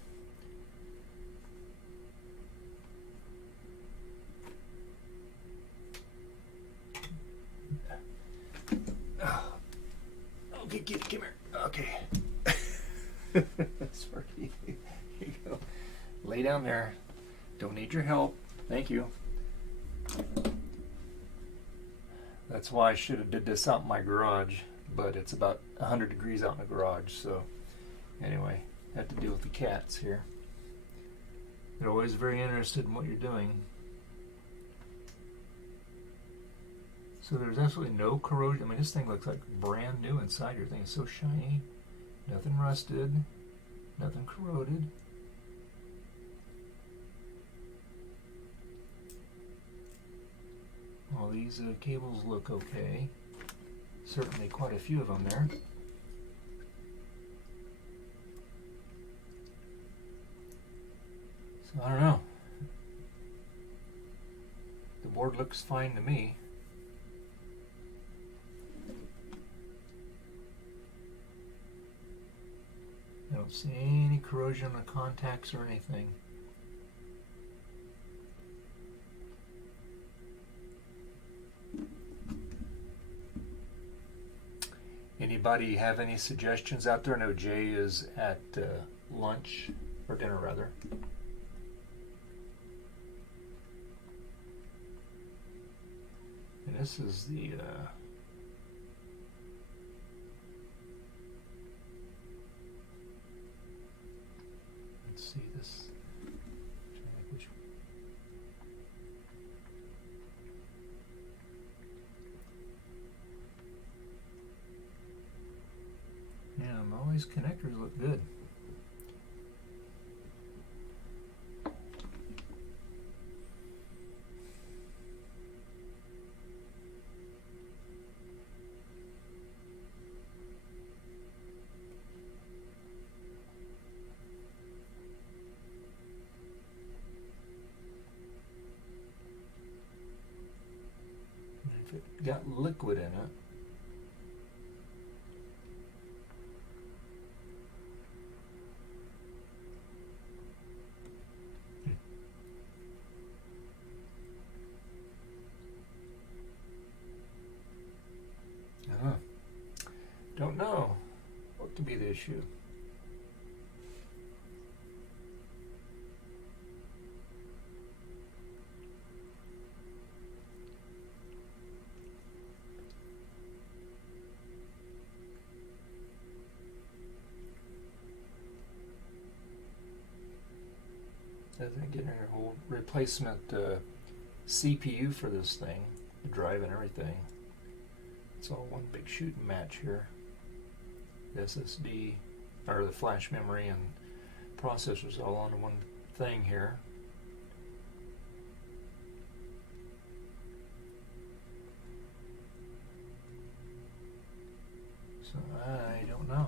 Okay, kitty, come here. Okay. Smirky. Here you go. Lay down there. Don't need your help. Thank you. That's why I should have did this out in my garage, but it's about 100 degrees out in the garage, so anyway, I have to deal with the cats here. They're always very interested in what you're doing. So there's absolutely no corrosion. I mean, this thing looks like brand new inside. Your thing is so shiny. Nothing rusted. Nothing corroded. All these cables look okay. Certainly quite a few of them there. So I don't know. The board looks fine to me. I don't see any corrosion on the contacts or anything. Anybody have any suggestions out there? I know Jay is at lunch, or dinner rather. And this is the let's see this. Which yeah, Molly's connectors look good. got liquid in it. Don't know what could be the issue. I think getting a whole replacement CPU for this thing, the drive and everything. It's all one big shooting match here. The SSD, or the flash memory and processors all on one thing here. So I don't know.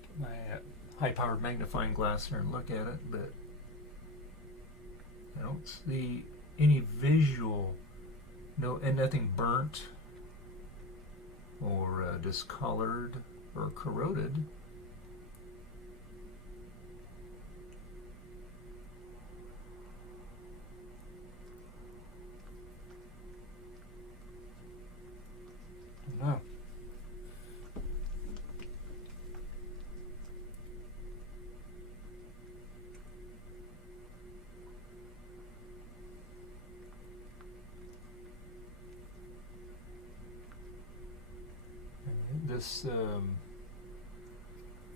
Get my high-powered magnifying glass here and look at it, but I don't see any visual, and nothing burnt or discolored or corroded. No.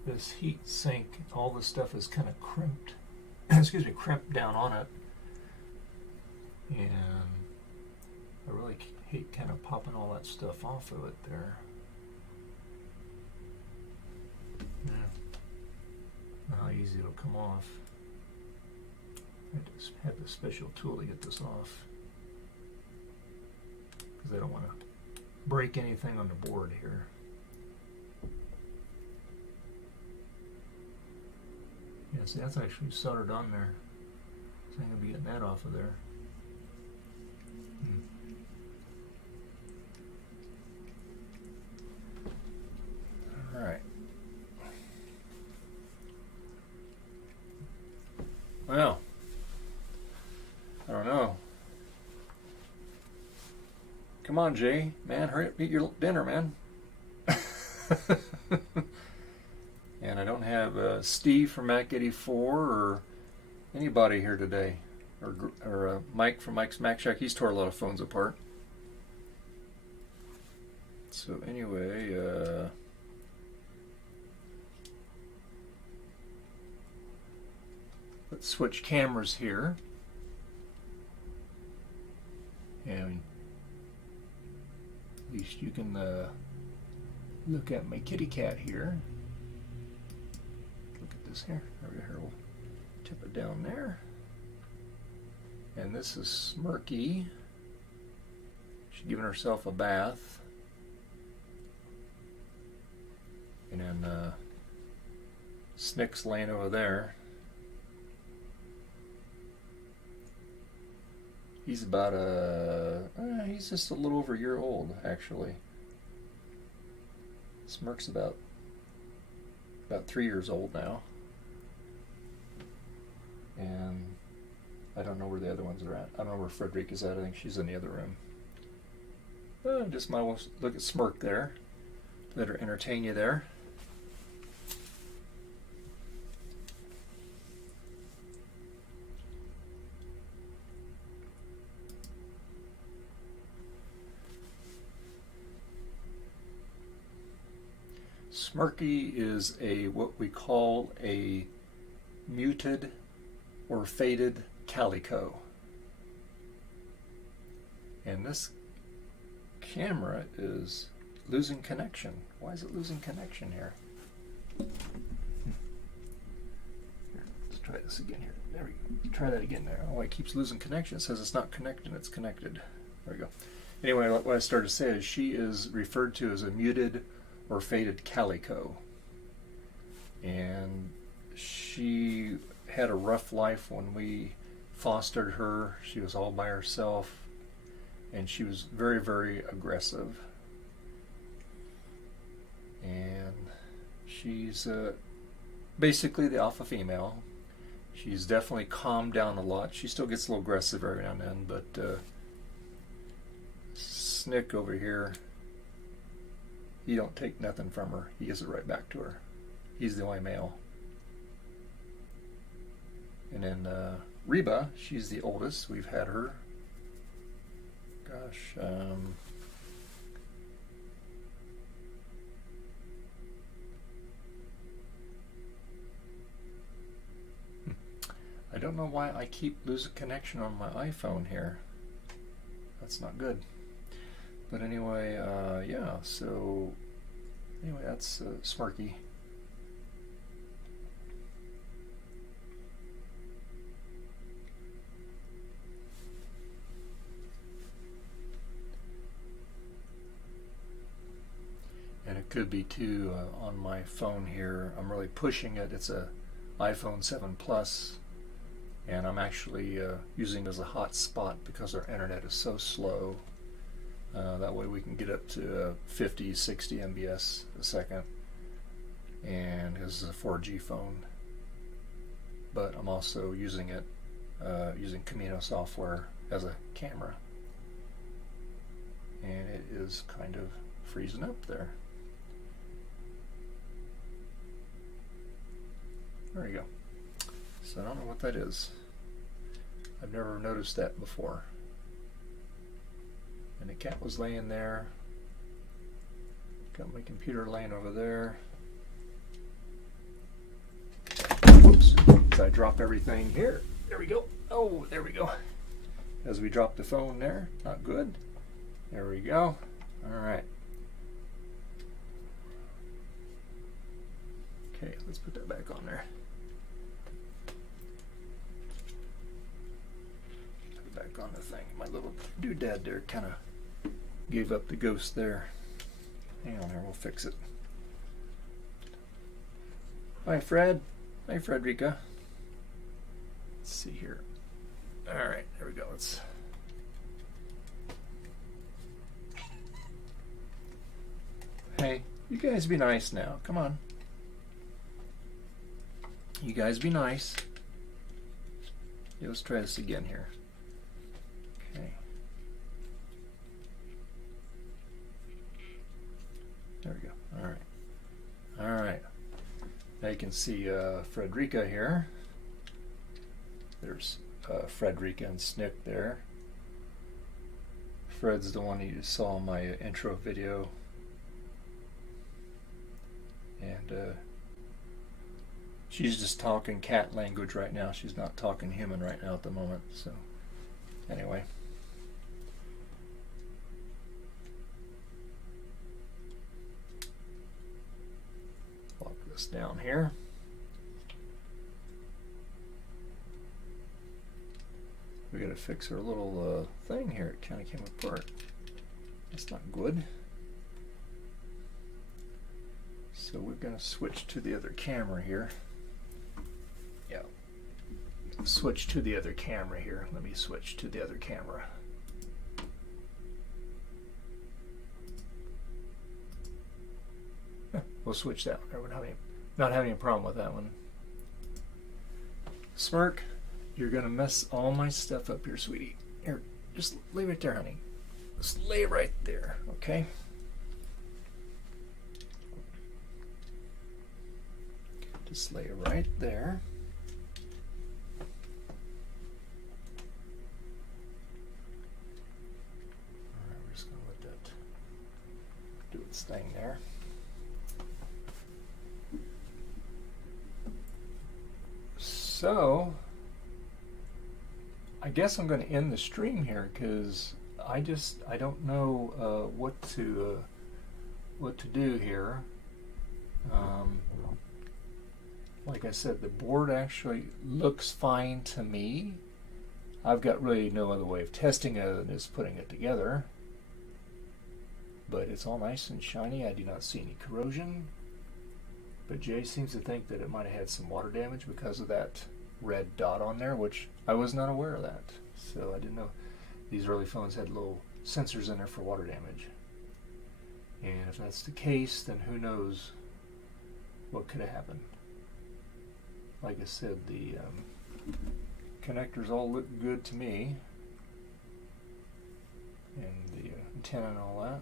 This heat sink, all this stuff is kind of crimped. Excuse me, crimped down on it, and I really hate kind of popping all that stuff off of it there. Yeah. How easy it'll come off. I just have a special tool to get this off because I don't want to break anything on the board here. Yeah, see, that's actually soldered on there. So I'm going to be getting that off of there. Alright. Well, I don't know. Come on, Jay. Man, hurry up, eat your dinner, man. And I don't have Steve from Mac84 or anybody here today. Or Mike from Mike's Mac Shack. He's tore a lot of phones apart. So anyway, let's switch cameras here. And at least you can look at my kitty cat here. Look at this here. Here, we'll tip it down there. And this is Smirky. She's giving herself a bath. And then Snick's laying over there. He's about he's just a little over a year old, actually. Smirk's about 3 years old now. And I don't know where the other ones are at. I don't know where Frederica is at. I think she's in the other room. Just might want to look at Smirk there. Let her entertain you there. Smirky is what we call a muted or faded calico. And this camera is losing connection. Why is it losing connection here? Let's try this again here. There we go. Try that again there. Oh, it keeps losing connection. It says it's not connected. It's connected. There we go. Anyway, what I started to say is she is referred to as a muted or faded calico. And she had a rough life when we fostered her. She was all by herself, and she was very, very aggressive. And she's basically the alpha female. She's definitely calmed down a lot. She still gets a little aggressive every now and then, but Snick over here, he don't take nothing from her. He gives it right back to her. He's the only male. And then Reba, she's the oldest. We've had her. Gosh, I don't know why I keep losing connection on my iPhone here. That's not good. But anyway, yeah, so anyway, that's Smirky. And it could be too on my phone here. I'm really pushing it. It's a iPhone 7 Plus, and I'm actually using it as a hotspot because our internet is so slow. That way we can get up to 50, 60 MBS a second. And this is a 4G phone. But I'm also using it, using Camino software as a camera. And it is kind of freezing up there. There you go. So I don't know what that is. I've never noticed that before. And the cat was laying there. Got my computer laying over there. Oops. As I drop everything here. There we go. Oh, there we go. As we drop the phone there. Not good. There we go. Alright. Okay, let's put that back on there. Put it back on the thing. My little doodad there kind of gave up the ghost there. Hang on there, we'll fix it. Hi, Fred. Hi, Frederica. Let's see here. Alright, there we go. Let's. Hey, you guys be nice now. Come on. You guys be nice. Yeah, let's try this again here. Okay. There we go. Alright. Alright. Now you can see Frederica here. There's Frederica and Snick there. Fred's the one you saw in my intro video. And she's just talking cat language right now. She's not talking human right now at the moment. So, anyway. Lock this down here. We gotta fix her little thing here. It kind of came apart. That's not good. So we're gonna switch to the other camera here. Yeah. Switch to the other camera here. Let me switch to the other camera. We'll switch that one. We're not having a problem with that one. Smirk, you're gonna mess all my stuff up here, sweetie. Here, just leave it there, honey. Just lay it right there, okay? Just lay it right there. Alright, we're just gonna let that do its thing there. So, I guess I'm going to end the stream here because I don't know what to do here. Like I said, the board actually looks fine to me. I've got really no other way of testing it other than just putting it together. But it's all nice and shiny. I do not see any corrosion. But Jay seems to think that it might have had some water damage because of that red dot on there, which I was not aware of that. So I didn't know these early phones had little sensors in there for water damage. And if that's the case, then who knows what could have happened. Like I said, the connectors all look good to me, and the antenna and all that.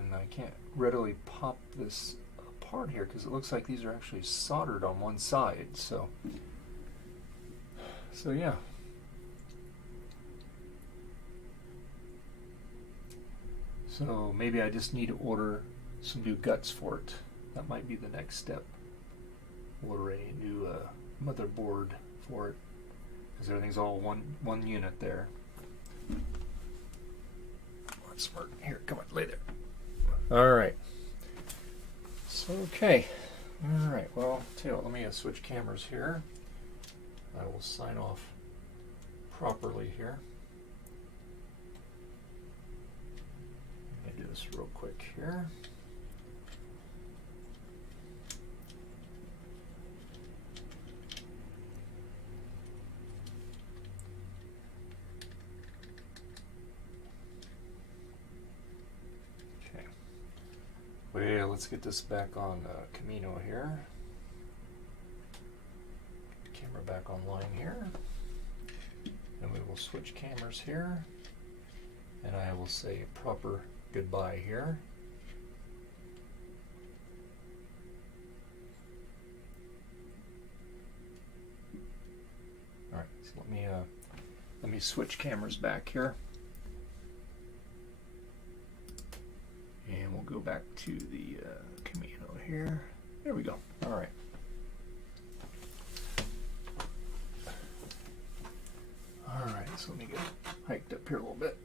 And I can't readily pop this apart here because it looks like these are actually soldered on one side. So yeah. So maybe I just need to order some new guts for it. That might be the next step. Order a new motherboard for it, because everything's all one unit there. One smart. Here, come on, lay there. All right. So okay. All right. Well, tell you what, let me switch cameras here. I will sign off properly here. Let me do this real quick here. Well, let's get this back on Camino here. Get the camera back online here. And we will switch cameras here. And I will say a proper goodbye here. Alright, so let me switch cameras back here. And we'll go back to the Camino here. There we go. All right. All right, so let me get hiked up here a little bit.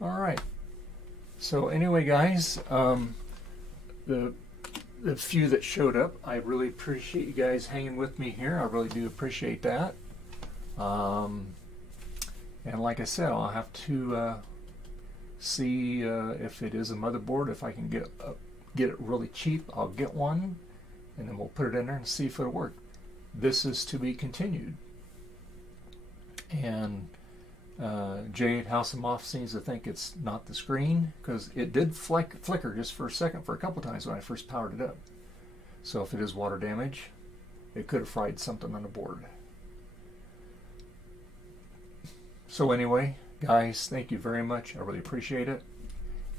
All right. So anyway, guys, the few that showed up, I really appreciate you guys hanging with me here. I really do appreciate that. And like I said, I'll have to see if it is a motherboard. If I can get it really cheap, I'll get one, and then we'll put it in there and see if it'll work. This is to be continued. And Jade House of Moth seems to think it's not the screen, because it did flicker just for a second for a couple times when I first powered it up. So if it is water damage, it could have fried something on the board. So anyway, guys, thank you very much. I really appreciate it.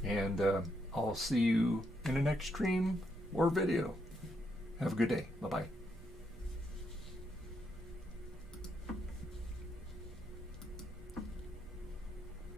And I'll see you in the next stream or video. Have a good day. Bye-bye.